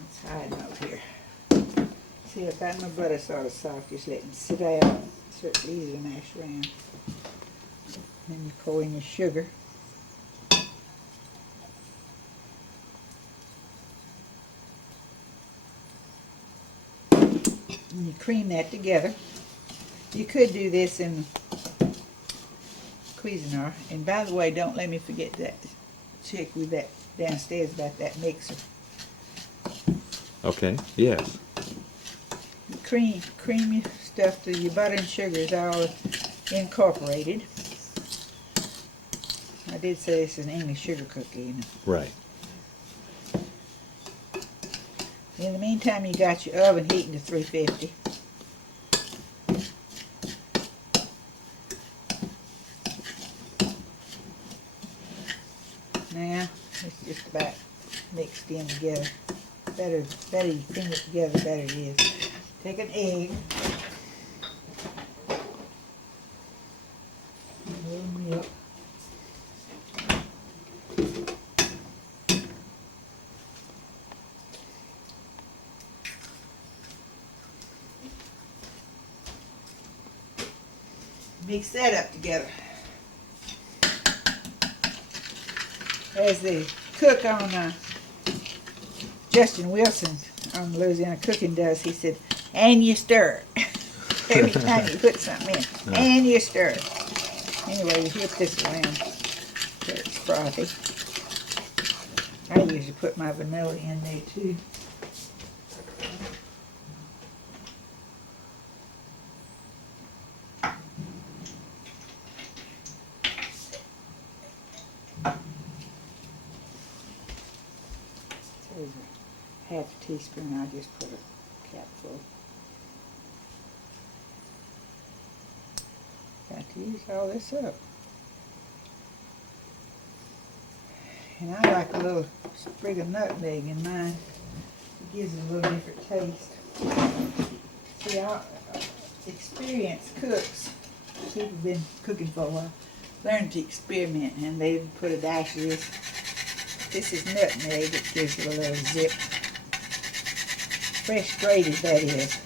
Let's hide it over here. See, I've got my butter sort of soft. Just let it sit out so it's easy to mash around. Then you pour in your sugar. And you cream that together. You could do this in Cuisinart. And by the way, don't let me forget that. Check with that downstairs about that mixer. Okay. Yes. You cream your stuff till your butter and sugar is all incorporated. I did say this is an English sugar cookie. You know. Right. In the meantime, you got your oven heating to 350. Now, it's just about mixed in together. Better you bring it together, the better it is. Take an egg. A little milk. Mix that up together. As the cook on Justin Wilson on Louisiana Cooking does, he said, and you stir it. Every time you put something in, and you stir it. Anyway, you whip this around till it's frothy. I usually put my vanilla in there too. There's a 1/2 teaspoon. I just put a capful. Got to use all this up. And I like a little sprig of nutmeg in mine. It gives it a little different taste. See, our experienced cooks, people have been cooking for a while, learn to experiment, and they put a dash of this. This is nutmeg. It gives it a little zip. Fresh grated, that is.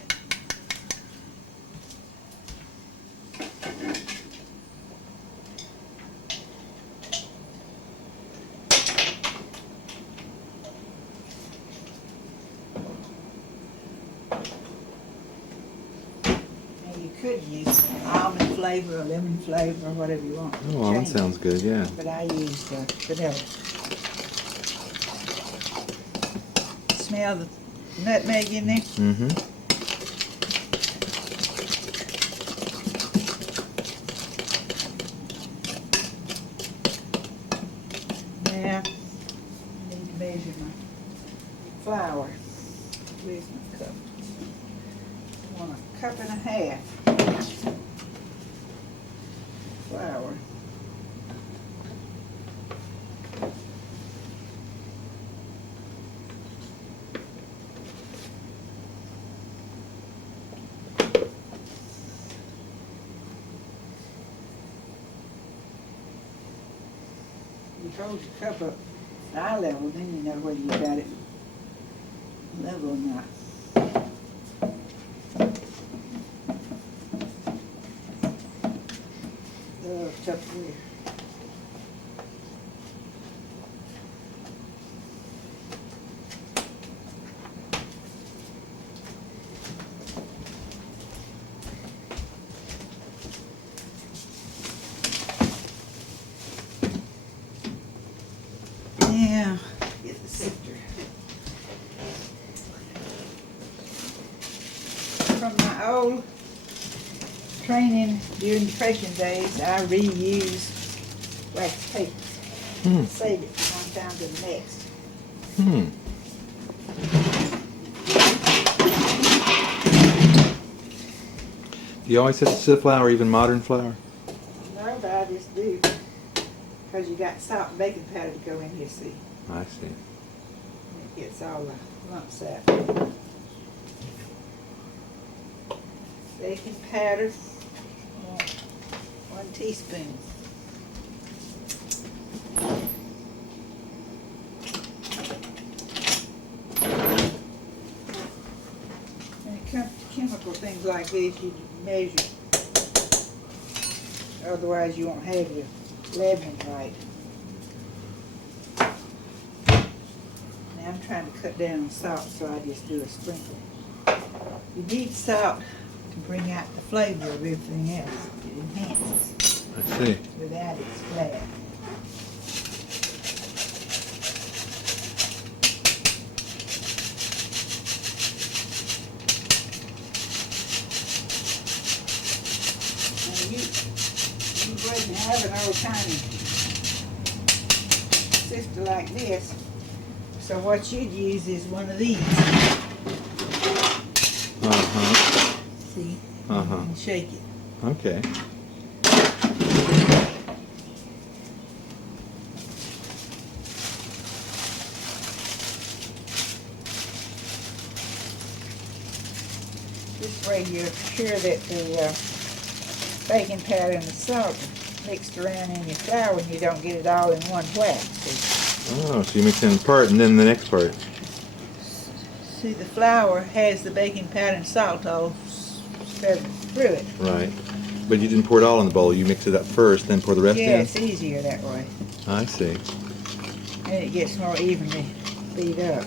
Could use almond flavor or lemon flavor or whatever you want. Oh, almond sounds good, yeah. But I used vanilla. Smell the nutmeg in there? Mm-hmm. Now, I need to measure my flour. Where's my cup? I want 1.5 cups flour. You hold your cup up eye level, then you know whether you got it level or not. Oh, Tupperware. Yeah, get the sifter. From my old training during Depression days, I reused wax tape. Save it from one time to the next. Do you always have to sieve flour, even modern flour? No, but I just do. Because you got salt and baking powder to go in here, see. I see. It gets all the lumps out. Baking powder, 1 teaspoon. When it comes to chemical things like this, you measure. Otherwise, you won't have your leavening right. Now I'm trying to cut down on salt, so I just do a sprinkle. You need salt to bring out the flavor of everything else. It enhances. I see. Without it's flat. Now you wouldn't have an old timey sifter like this. So what you'd use is one of these. See? And shake it. Okay. This way you're sure that the baking powder and the salt are mixed around in your flour and you don't get it all in one whack. See? Oh, so you mix in part and then the next part. See, the flour has the baking powder and salt all spread through it. Right. But you didn't pour it all in the bowl. You mix it up first, then pour the rest in? Yeah, it's easier that way. I see. And it gets more evenly beat up.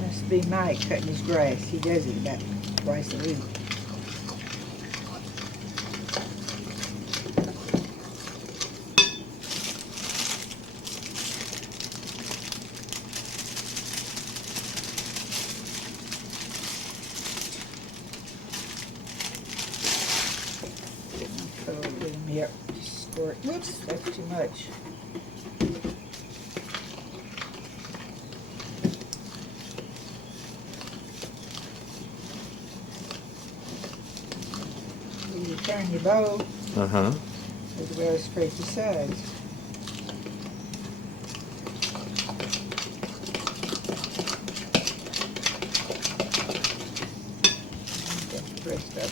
Must be Mike cutting his grass. He does it about twice a week. Yep, squirt. Whoops, that's too much. You turn your bowl as well as scrape the sides. Get the rest up.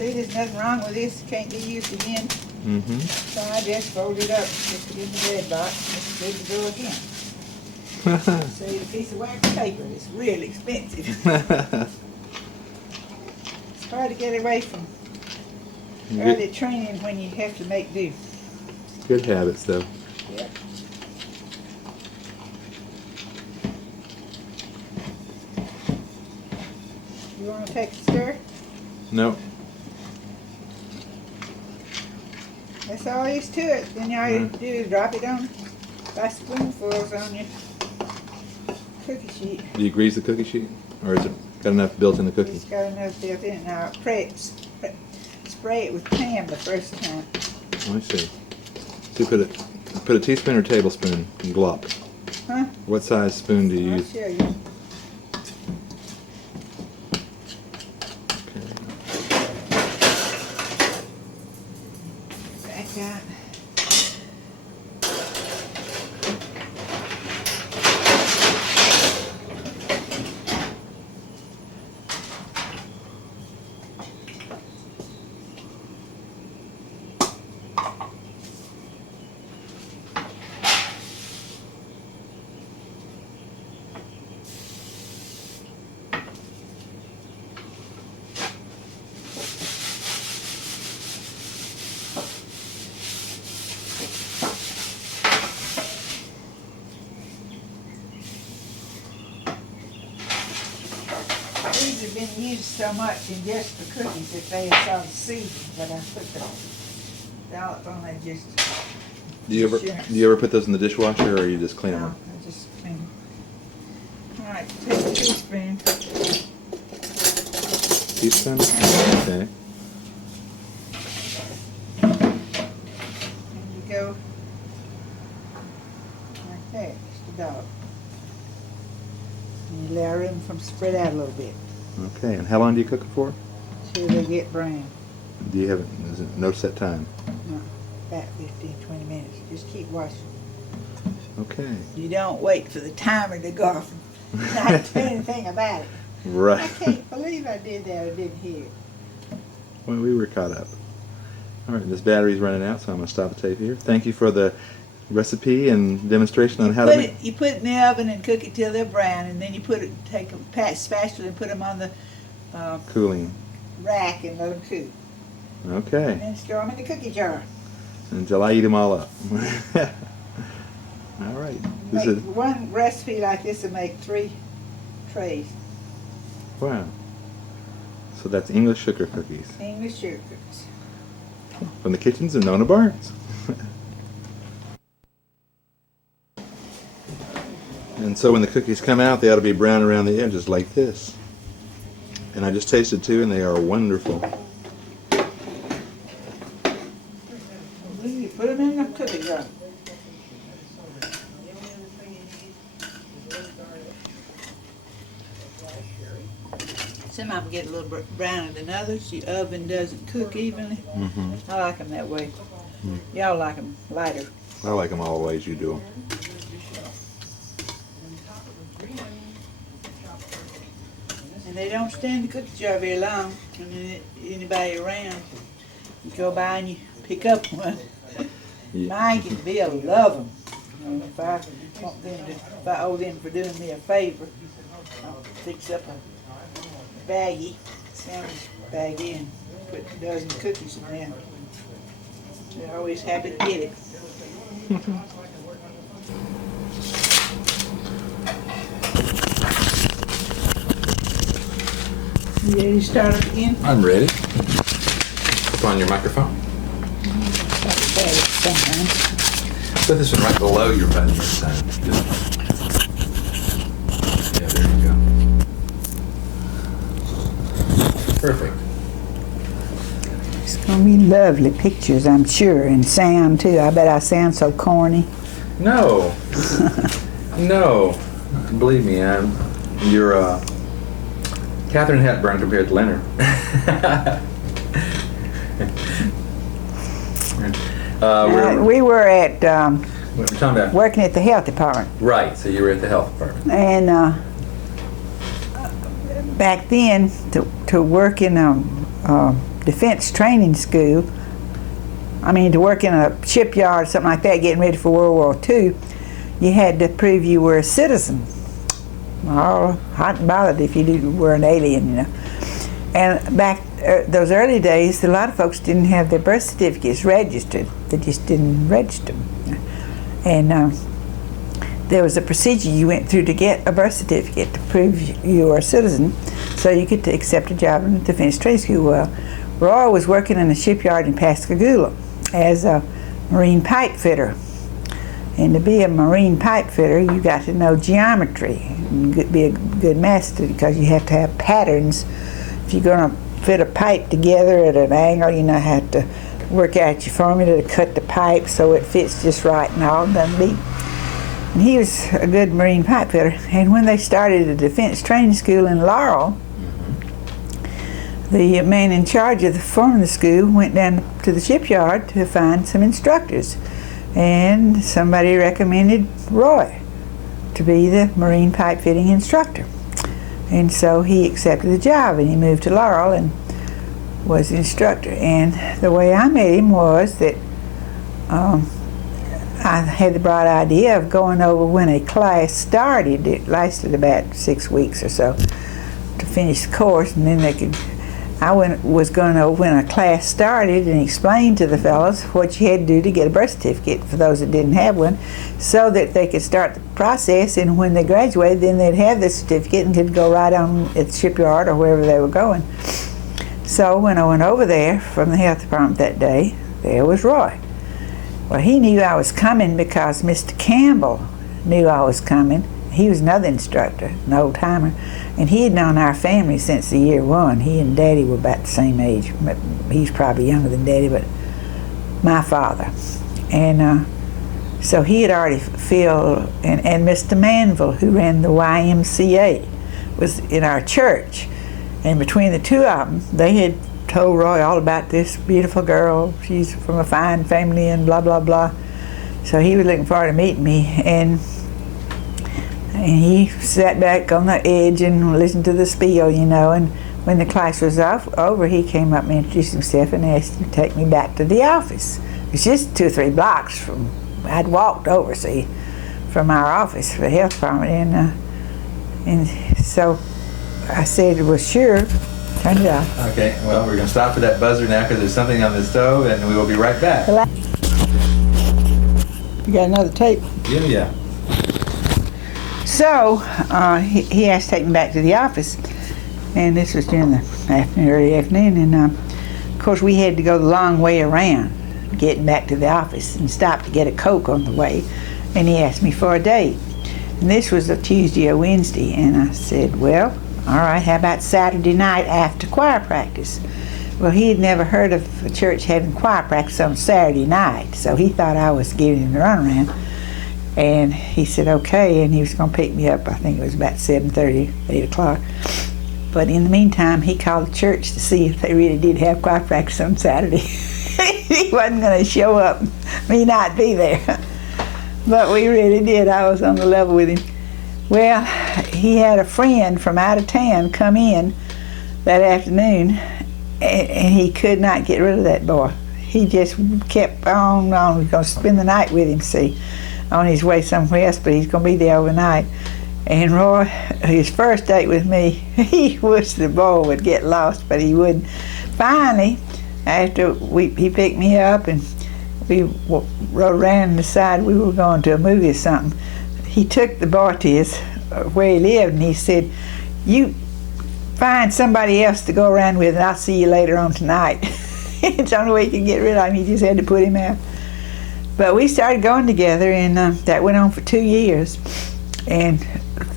See, there's nothing wrong with this. It can't be used again. So I just fold it up, stick it in the bread box, and it's good to go again. See, the piece of wax paper is really expensive. It's hard to get away from early training when you have to make do. Good habits, though. Yep. You want to take a stir? No. That's all there is to it. Then all you do is drop it on by spoonfuls on your cookie sheet. Do you grease the cookie sheet? Or is it got enough built in the cookie? It's got enough built in it. Now spray it with Pam the first time. Oh, I see. So you put a teaspoon or tablespoon in glop. Huh? What size spoon do you I'll use? show you. Back out. These have been used so much in just for cookies that they have sort of seasoned, but I put the olive on it just. Do you ever put those in the dishwasher, or you just clean No, them? I just clean. All right, take a teaspoon. Teaspoon? Okay. And you go like that, just about. And you allow them to spread out a little bit Okay, and how long do you cook them for? till they get brown. Do you have is it no set time? No, about 15, 20 minutes. Just keep washing. Okay. You don't wait for the timer to go off and not do anything about it. I Right. can't believe I did that. I didn't hear it. Well, we were caught up. All right, this battery's running out, so I'm going to stop the tape here. Thank you for the recipe and demonstration on how to make. You put it in the oven and cook it till they're brown, and then you take a spatula and put them on the Cooling. rack and let them cool. Okay. And then store them in the cookie jar. Until I eat them all up. All right. This Make is one recipe like this will make 3 trays. wow. So that's English sugar cookies English sugar cookies. from the kitchens of Nona Barnes. And so when the cookies come out, they ought to be brown around the edges like this. And I just tasted 2, and they are wonderful. You put them in the cookie jar. Some of them get a little browner than others. Your oven doesn't cook evenly. Mm-hmm. I like them that way. Y'all like them lighter. I like them all the ways you do them. And they don't stay in the cookie jar very long. And then anybody around, you go by and you pick up one. Yeah. Mike and Bill love them. If I want them to, if I owe them for doing me a favor, I'll fix up a baggie, sandwich baggie, and put a dozen cookies in there. They're always happy to get it. You ready to start up again? I'm ready. Put on your microphone. Put this one right below your button this time. Yeah, there you go. Perfect. It's gonna be lovely pictures, I'm sure, and sound too. I bet I sound so corny. No. No. Believe me, you're Catherine Hepburn compared to Leonard. We were at What we're talking about. working at the health department, Right, so you were at the health department. and back then to work in a defense training school, I mean to work in a shipyard or something like that, getting ready for World War II, you had to prove you were a citizen. Oh, hot and bothered if you were an alien, you know. And back those early days, a lot of folks didn't have their birth certificates registered. They just didn't register them. And there was a procedure you went through to get a birth certificate to prove you were a citizen, so you could accept a job in the defense training school. Well, Roy was working in a shipyard in Pascagoula as a marine pipe fitter. And to be a marine pipe fitter, you got to know geometry and be a good master, because you have to have patterns. If you're going to fit a pipe together at an angle, you know how to work out your formula to cut the pipe so it fits just right and all doesn't leak. And he was a good marine pipe fitter. And when they started the defense training school in Laurel, the man in charge of the forming the school went down to the shipyard to find some instructors. And somebody recommended Roy to be the marine pipe fitting instructor. And so he accepted the job, and he moved to Laurel and was the instructor. And the way I met him was that I had the bright idea of going over when a class started. It lasted about 6 weeks or so to finish the course, and then they could was going to, when a class started, and explain to the fellows what you had to do to get a birth certificate for those that didn't have one, so that they could start the process, and when they graduated, then they'd have the certificate and could go right on at the shipyard or wherever they were going. So when I went over there from the health department that day, there was Roy. Well, he knew I was coming because Mr. Campbell knew I was coming. He was another instructor, an old timer, and he had known our family since the year one. He and Daddy were about the same age. He's probably younger than Daddy, but my father. And so he had already filled, and Mr. Manville, who ran the YMCA, was in our church. And between the two of them, they had told Roy all about this beautiful girl. She's from a fine family and blah, blah, blah. So he was looking forward to meeting me. And he sat back on the edge and listened to the spiel, you know. And when the class was over, he came up and introduced himself and asked to take me back to the office. It's just 2 or 3 blocks from, I'd walked over, see, from our office for the health department. And so I said, well, sure, turn it off. Okay, well, we're going to stop for that buzzer now because there's something on the stove, and we will be right back. You got another tape? Yeah. So he asked to take me back to the office, and this was during the early afternoon, and of course we had to go the long way around getting back to the office and stop to get a Coke on the way, and he asked me for a date. And this was a Tuesday or Wednesday, and I said, well, all right, how about Saturday night after choir practice? Well, he had never heard of a church having choir practice on Saturday night, so he thought I was giving him the runaround. And he said, okay, and he was going to pick me up. I think it was about 7:30, 8 o'clock. But in the meantime, he called the church to see if they really did have choir practice on Saturday. He wasn't going to show up, me not be there. But we really did. I was on the level with him. Well, he had a friend from out of town come in that afternoon, and he could not get rid of that boy. He just kept on. He was going to spend the night with him, see, on his way somewhere else, but he's going to be there overnight. And Roy, his first date with me, he wished the boy would get lost, but he wouldn't. Finally, after he picked me up and we rode around and decided we were going to a movie or something, he took the boy to where he lived, and he said, you find somebody else to go around with, and I'll see you later on tonight. It's the only way he could get rid of him. He just had to put him out. But we started going together, and that went on for 2 years. And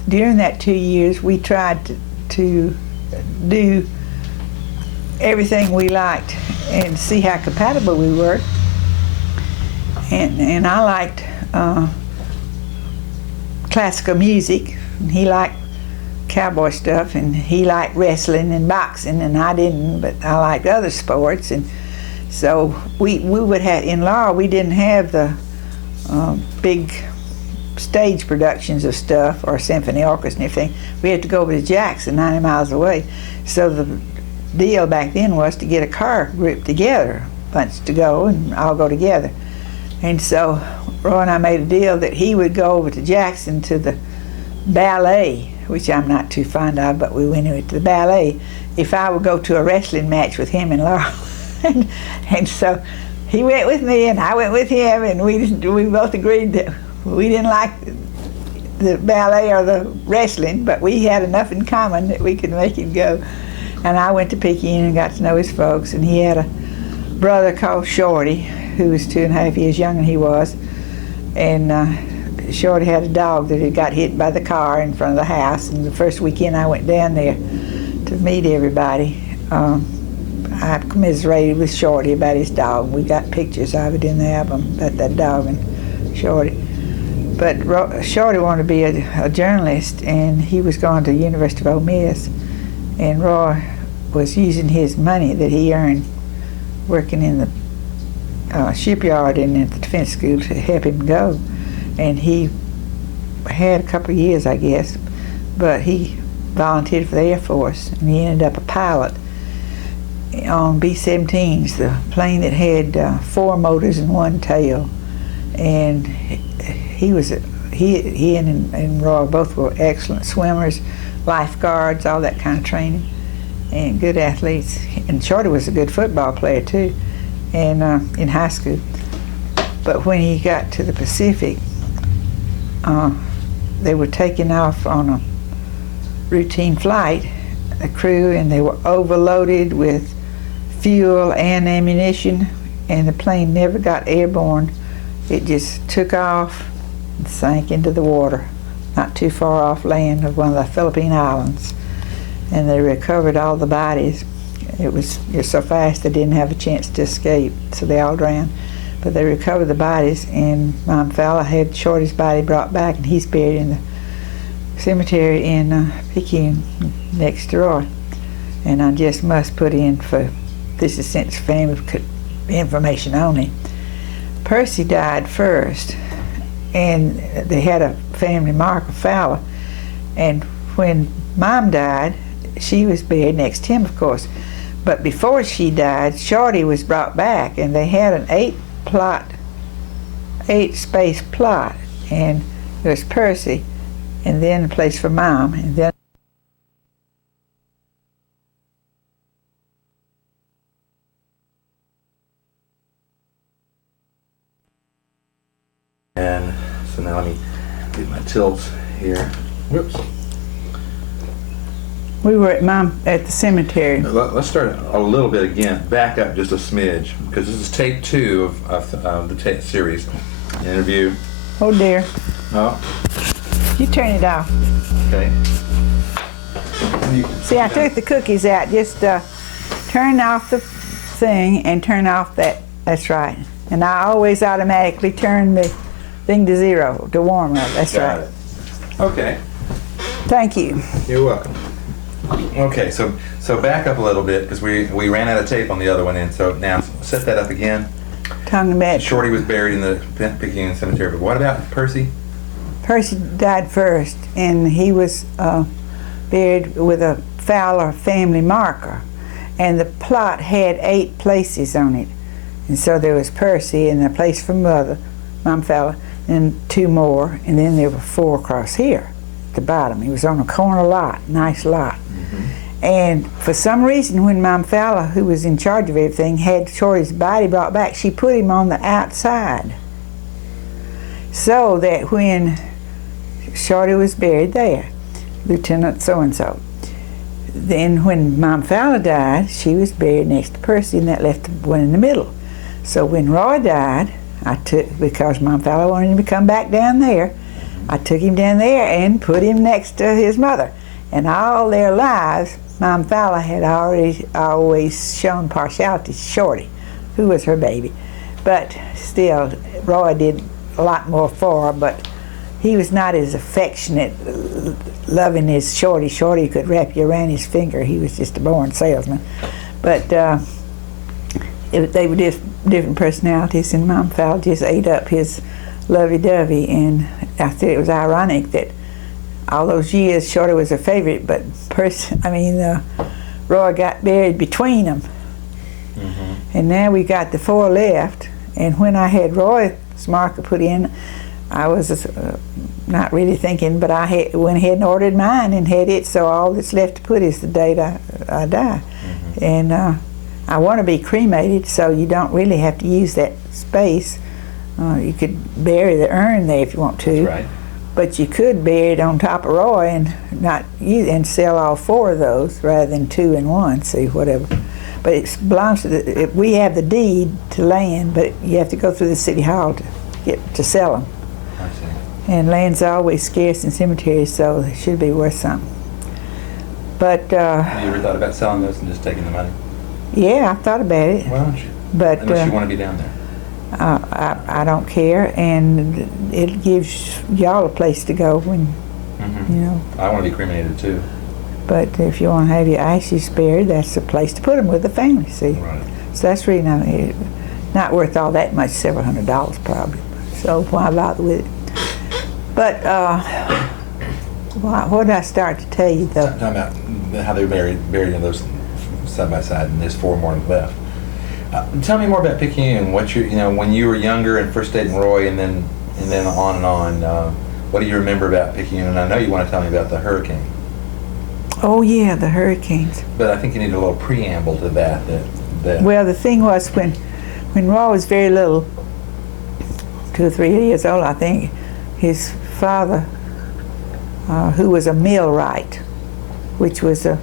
during that 2 years, we tried to do everything we liked and see how compatible we were. And I liked classical music, and he liked cowboy stuff, and he liked wrestling and boxing, and I didn't, but I liked other sports. And so we would have, in Laurel, we didn't have the big stage productions of stuff or symphony orchestra and everything. We had to go over to Jackson, 90 miles away. So the deal back then was to get a car group together, a bunch to go, and all go together. And so Roy and I made a deal that he would go over to Jackson to the ballet, which I'm not too fond of, but we went to the ballet, if I would go to a wrestling match with him and Laurel. And so he went with me and I went with him, and we both agreed that we didn't like the ballet or the wrestling, but we had enough in common that we could make him go. And I went to Pekin and got to know his folks, and he had a brother called Shorty, who was 2.5 years younger than he was. And Shorty had a dog that had got hit by the car in front of the house, and the first weekend I went down there to meet everybody, I commiserated with Shorty about his dog. We got pictures of it in the album about that dog and Shorty. But Shorty wanted to be a journalist, and he was going to the University of Ole Miss, and Roy was using his money that he earned working in the shipyard and at the defense school to help him go. And he had a couple of years, I guess, but he volunteered for the Air Force, and he ended up a pilot on B-17s, the plane that had 4 motors and 1 tail. And he and Roy both were excellent swimmers, lifeguards, all that kind of training. and good athletes. And Shorty was a good football player too, and in high school. But when he got to the Pacific, they were taking off on a routine flight, a crew, and they were overloaded with fuel and ammunition, and the plane never got airborne. It just took off and sank into the water, not too far off land of one of the Philippine islands. And they recovered all the bodies. It was so fast they didn't have a chance to escape, so they all drowned. But they recovered the bodies, and Mom Fowler had Shorty's body brought back, and he's buried in the cemetery in Picayune next to Roy. And I just must put in, for this is since family information only, Percy died first, and they had a family marker, Fowler, and when Mom died, she was buried next to him, of course. But before she died, Shorty was brought back, and they had an 8-space plot, and it was Percy, and then a place for Mom, and then And so now let me get my tilts here. Whoops. we were at the cemetery. Let's start a little bit again. Back up just a smidge, because this is tape 2 of the tape series interview. Oh dear, Oh, you turn it off. okay. See, I took the cookies out. Just turn off the thing and turn off that. That's right. And I always automatically turn the thing to 0 to warm up. That's Got right. it. Okay. Thank you. You're welcome. Okay, so back up a little bit, because we ran out of tape on the other one, and so now set that up again. Talking about Shorty was buried in the Picayune Cemetery, but what about Percy? Percy died first, and he was buried with a Fowler family marker, and the plot had 8 places on it, and so there was Percy and a place for Mom Fowler, and 2 more, and then there were 4 across here at the bottom. He was on a corner lot, nice lot. And for some reason, when Mom Fowler, who was in charge of everything, had Shorty's body brought back, she put him on the outside, so that when Shorty was buried there, Lieutenant so-and-so, then when Mom Fowler died, she was buried next to Percy, and that left the one in the middle. So when Roy died, because Mom Fowler wanted him to come back down there, I took him down there and put him next to his mother. And all their lives, Mom Fowler had always shown partiality to Shorty, who was her baby. But still, Roy did a lot more for her, but he was not as affectionate, loving as Shorty. Shorty could wrap you around his finger. He was just a born salesman. But they were different personalities, and Mom Fowler just ate up his lovey-dovey. And I said it was ironic that all those years Shorty was a favorite, but Roy got buried between them. And now we got the 4 left, and when I had Roy's marker put in, I was not really thinking, but I went ahead and ordered mine and had it, so all that's left to put is the date I die. And I want to be cremated, so you don't really have to use that space. You could bury the urn there if you want to. That's right. But you could bury it on top of Roy and not use and sell all 4 of those rather than 2 and 1. See, whatever. But it belongs to we have the deed to land, but you have to go through the city hall to sell them. I see. And land's always scarce in cemeteries, so it should be worth something. But Have you ever thought about selling those and just taking the money? yeah, I've thought about it. Why don't you? But Unless you want to be down there. I don't care, and it gives y'all a place to go when, you know. I want to be cremated too. But if you want to have your ashes buried, that's the place to put them with the family, see. Right. So that's really not worth all that much, several $100s probably. So why bother with it? But what did I start to tell you though? Talking about how they were buried in those side by side, and there's 4 more left. Tell me more about Picayune. What when you were younger and first dating Roy, and then on and on. What do you remember about Picayune? And I know you want to tell me about the hurricane. Oh yeah, the hurricanes. But I think you need a little preamble to that. Well, the thing was when Roy was very little, 2 or 3 years old, I think, his father, who was a millwright, which was a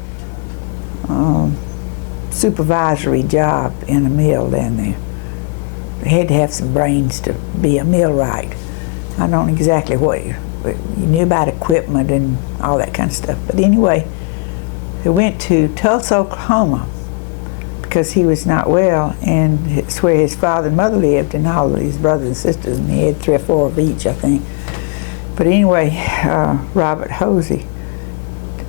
supervisory job in a mill down there. They had to have some brains to be a millwright. I don't know exactly what you knew about equipment and all that kind of stuff. But anyway, he went to Tulsa, Oklahoma, because he was not well, and it's where his father and mother lived, and all of his brothers and sisters, and he had 3 or 4 of each, I think. But anyway, Robert Hosey,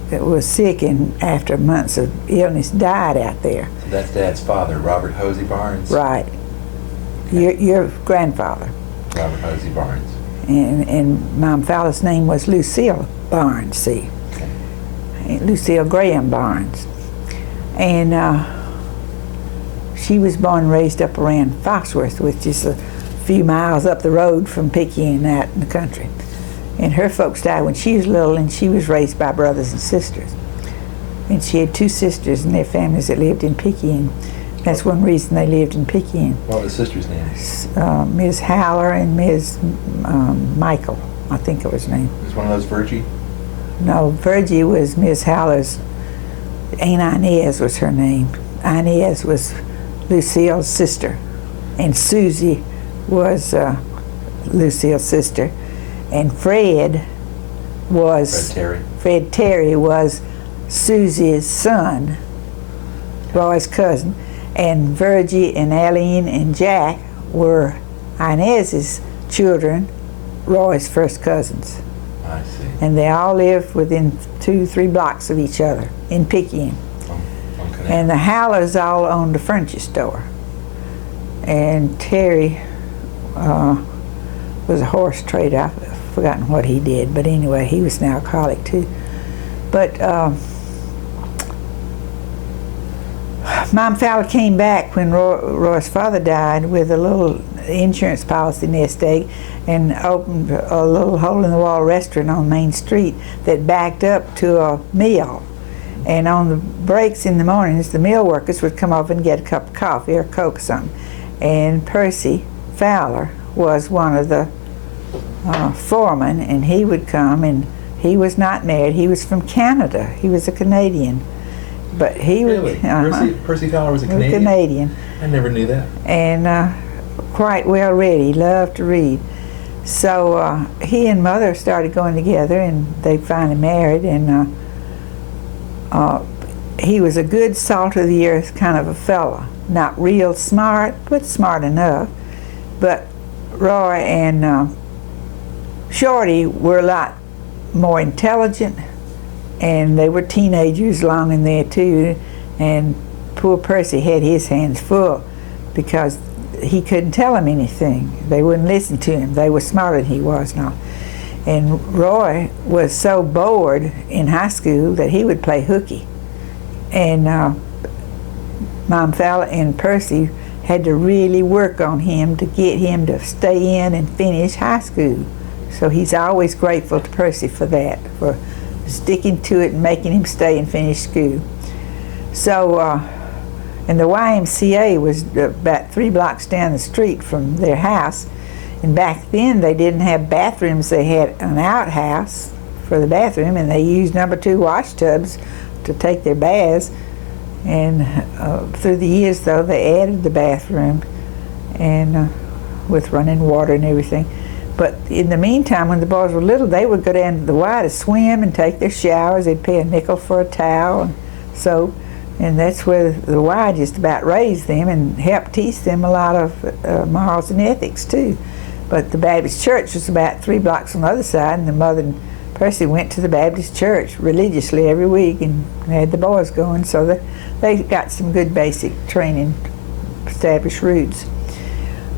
that was sick and after months of illness died out there. So that's Dad's father, Robert Hosey Barnes? Right. Your grandfather. Robert Hosey Barnes. And Mom Fowler's name was Lucille Barnes, see. Okay. Lucille Graham Barnes. And she was born and raised up around Foxworth, which is a few miles up the road from Picayune out in the country. And her folks died when she was little, and she was raised by brothers and sisters. And she had 2 sisters and their families that lived in Picayune. That's one reason they lived in Picayune. What were the sisters' names? Ms. Howler and Ms. Michael, I think it was her name. Was one of those Virgie? No, Virgie was Ms. Howler's, Aunt Inez was her name. Inez was Lucille's sister, and Susie was Lucille's sister, and Fred Terry was Susie's son, Roy's cousin, and Virgie and Aline and Jack were Inez's children, Roy's first cousins. I see. And they all lived within 2 or 3 blocks of each other in Picayune. And the Howlers all owned a furniture store. And Terry was a horse trader. I've forgotten what he did, but anyway, he was an alcoholic too. But Mom Fowler came back when Roy's father died with a little insurance policy nest egg and opened a little hole-in-the-wall restaurant on Main Street that backed up to a mill. And on the breaks in the mornings, the mill workers would come over and get a cup of coffee or Coke or something. And Percy Fowler was one of the foremen, and he would come, and he was not married. He was from Canada. He was a Canadian. But he really? Percy Fowler was a Canadian? Canadian. I never knew that. And quite well read. He loved to read. So he and Mother started going together, and they finally married, and he was a good salt of the earth kind of a fella. Not real smart, but smart enough. But Roy and Shorty were a lot more intelligent, and they were teenagers along in there too, and poor Percy had his hands full because he couldn't tell them anything. They wouldn't listen to him. They were smarter than he was now. And Roy was so bored in high school that he would play hooky. And Mom Fowler and Percy had to really work on him to get him to stay in and finish high school. So he's always grateful to Percy for that, for sticking to it and making him stay and finish school. So, and the YMCA was about 3 blocks down the street from their house. And back then they didn't have bathrooms. They had an outhouse for the bathroom, and they used number 2 wash tubs to take their baths. And through the years, though, they added the bathroom, and with running water and everything. But in the meantime, when the boys were little, they would go down to the Y to swim and take their showers. They'd pay a nickel for a towel and soap. And that's where the Y just about raised them and helped teach them a lot of morals and ethics, too. But the Baptist church was about 3 blocks on the other side, and the mother and Percy went to the Baptist church religiously every week and had the boys going, so they got some good basic training, established roots.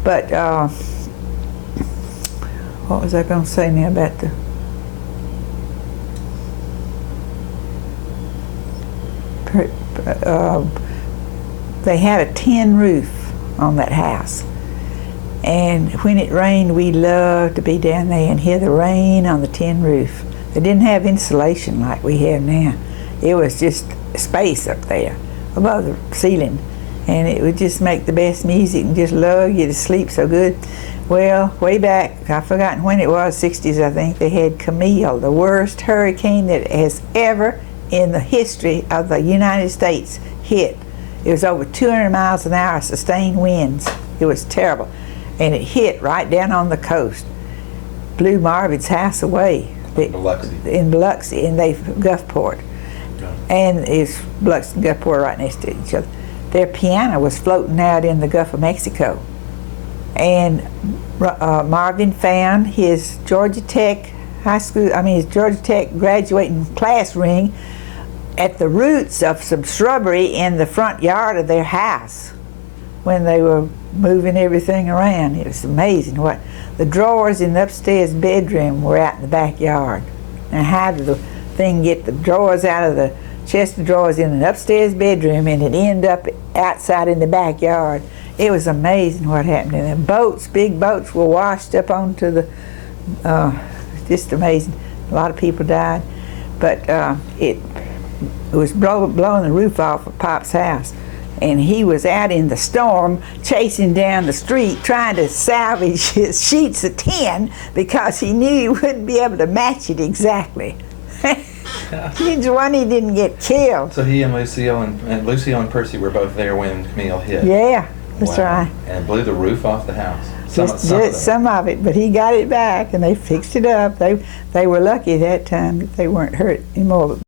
But what was I going to say now about the... they had a tin roof on that house. And when it rained, we loved to be down there and hear the rain on the tin roof. They didn't have insulation like we have now. it was just space up there above the ceiling, and it would just make the best music and just lull you to sleep so good. Well, way back, I've forgotten when it was, 60s I think, they had Camille, the worst hurricane that has ever in the history of the United States hit. It was over 200 miles an hour, sustained winds. It was terrible. And it hit right down on the coast. Blew Marvin's house away. In Biloxi, in Gulfport. And it's Biloxi and Gulfport right next to each other. Their piano was floating out in the Gulf of Mexico. And Marvin found his Georgia Tech his Georgia Tech graduating class ring at the roots of some shrubbery in the front yard of their house when they were moving everything around. It was amazing what the drawers in the upstairs bedroom were out in the backyard. And how did the thing get the drawers out of the chest of drawers in an upstairs bedroom and it end up outside in the backyard? It was amazing what happened. And the boats, big boats, were washed up onto the, just amazing. A lot of people died. But it was blowing the roof off of Pop's house. And he was out in the storm chasing down the street trying to salvage his sheets of tin because he knew he wouldn't be able to match it exactly. He's one he didn't get killed. So he and Lucille and Percy were both there when Camille hit. Yeah, that's Wow. right. And blew the roof off the house. Some of it, but he got it back and they fixed it up. They were lucky that time that they weren't hurt anymore.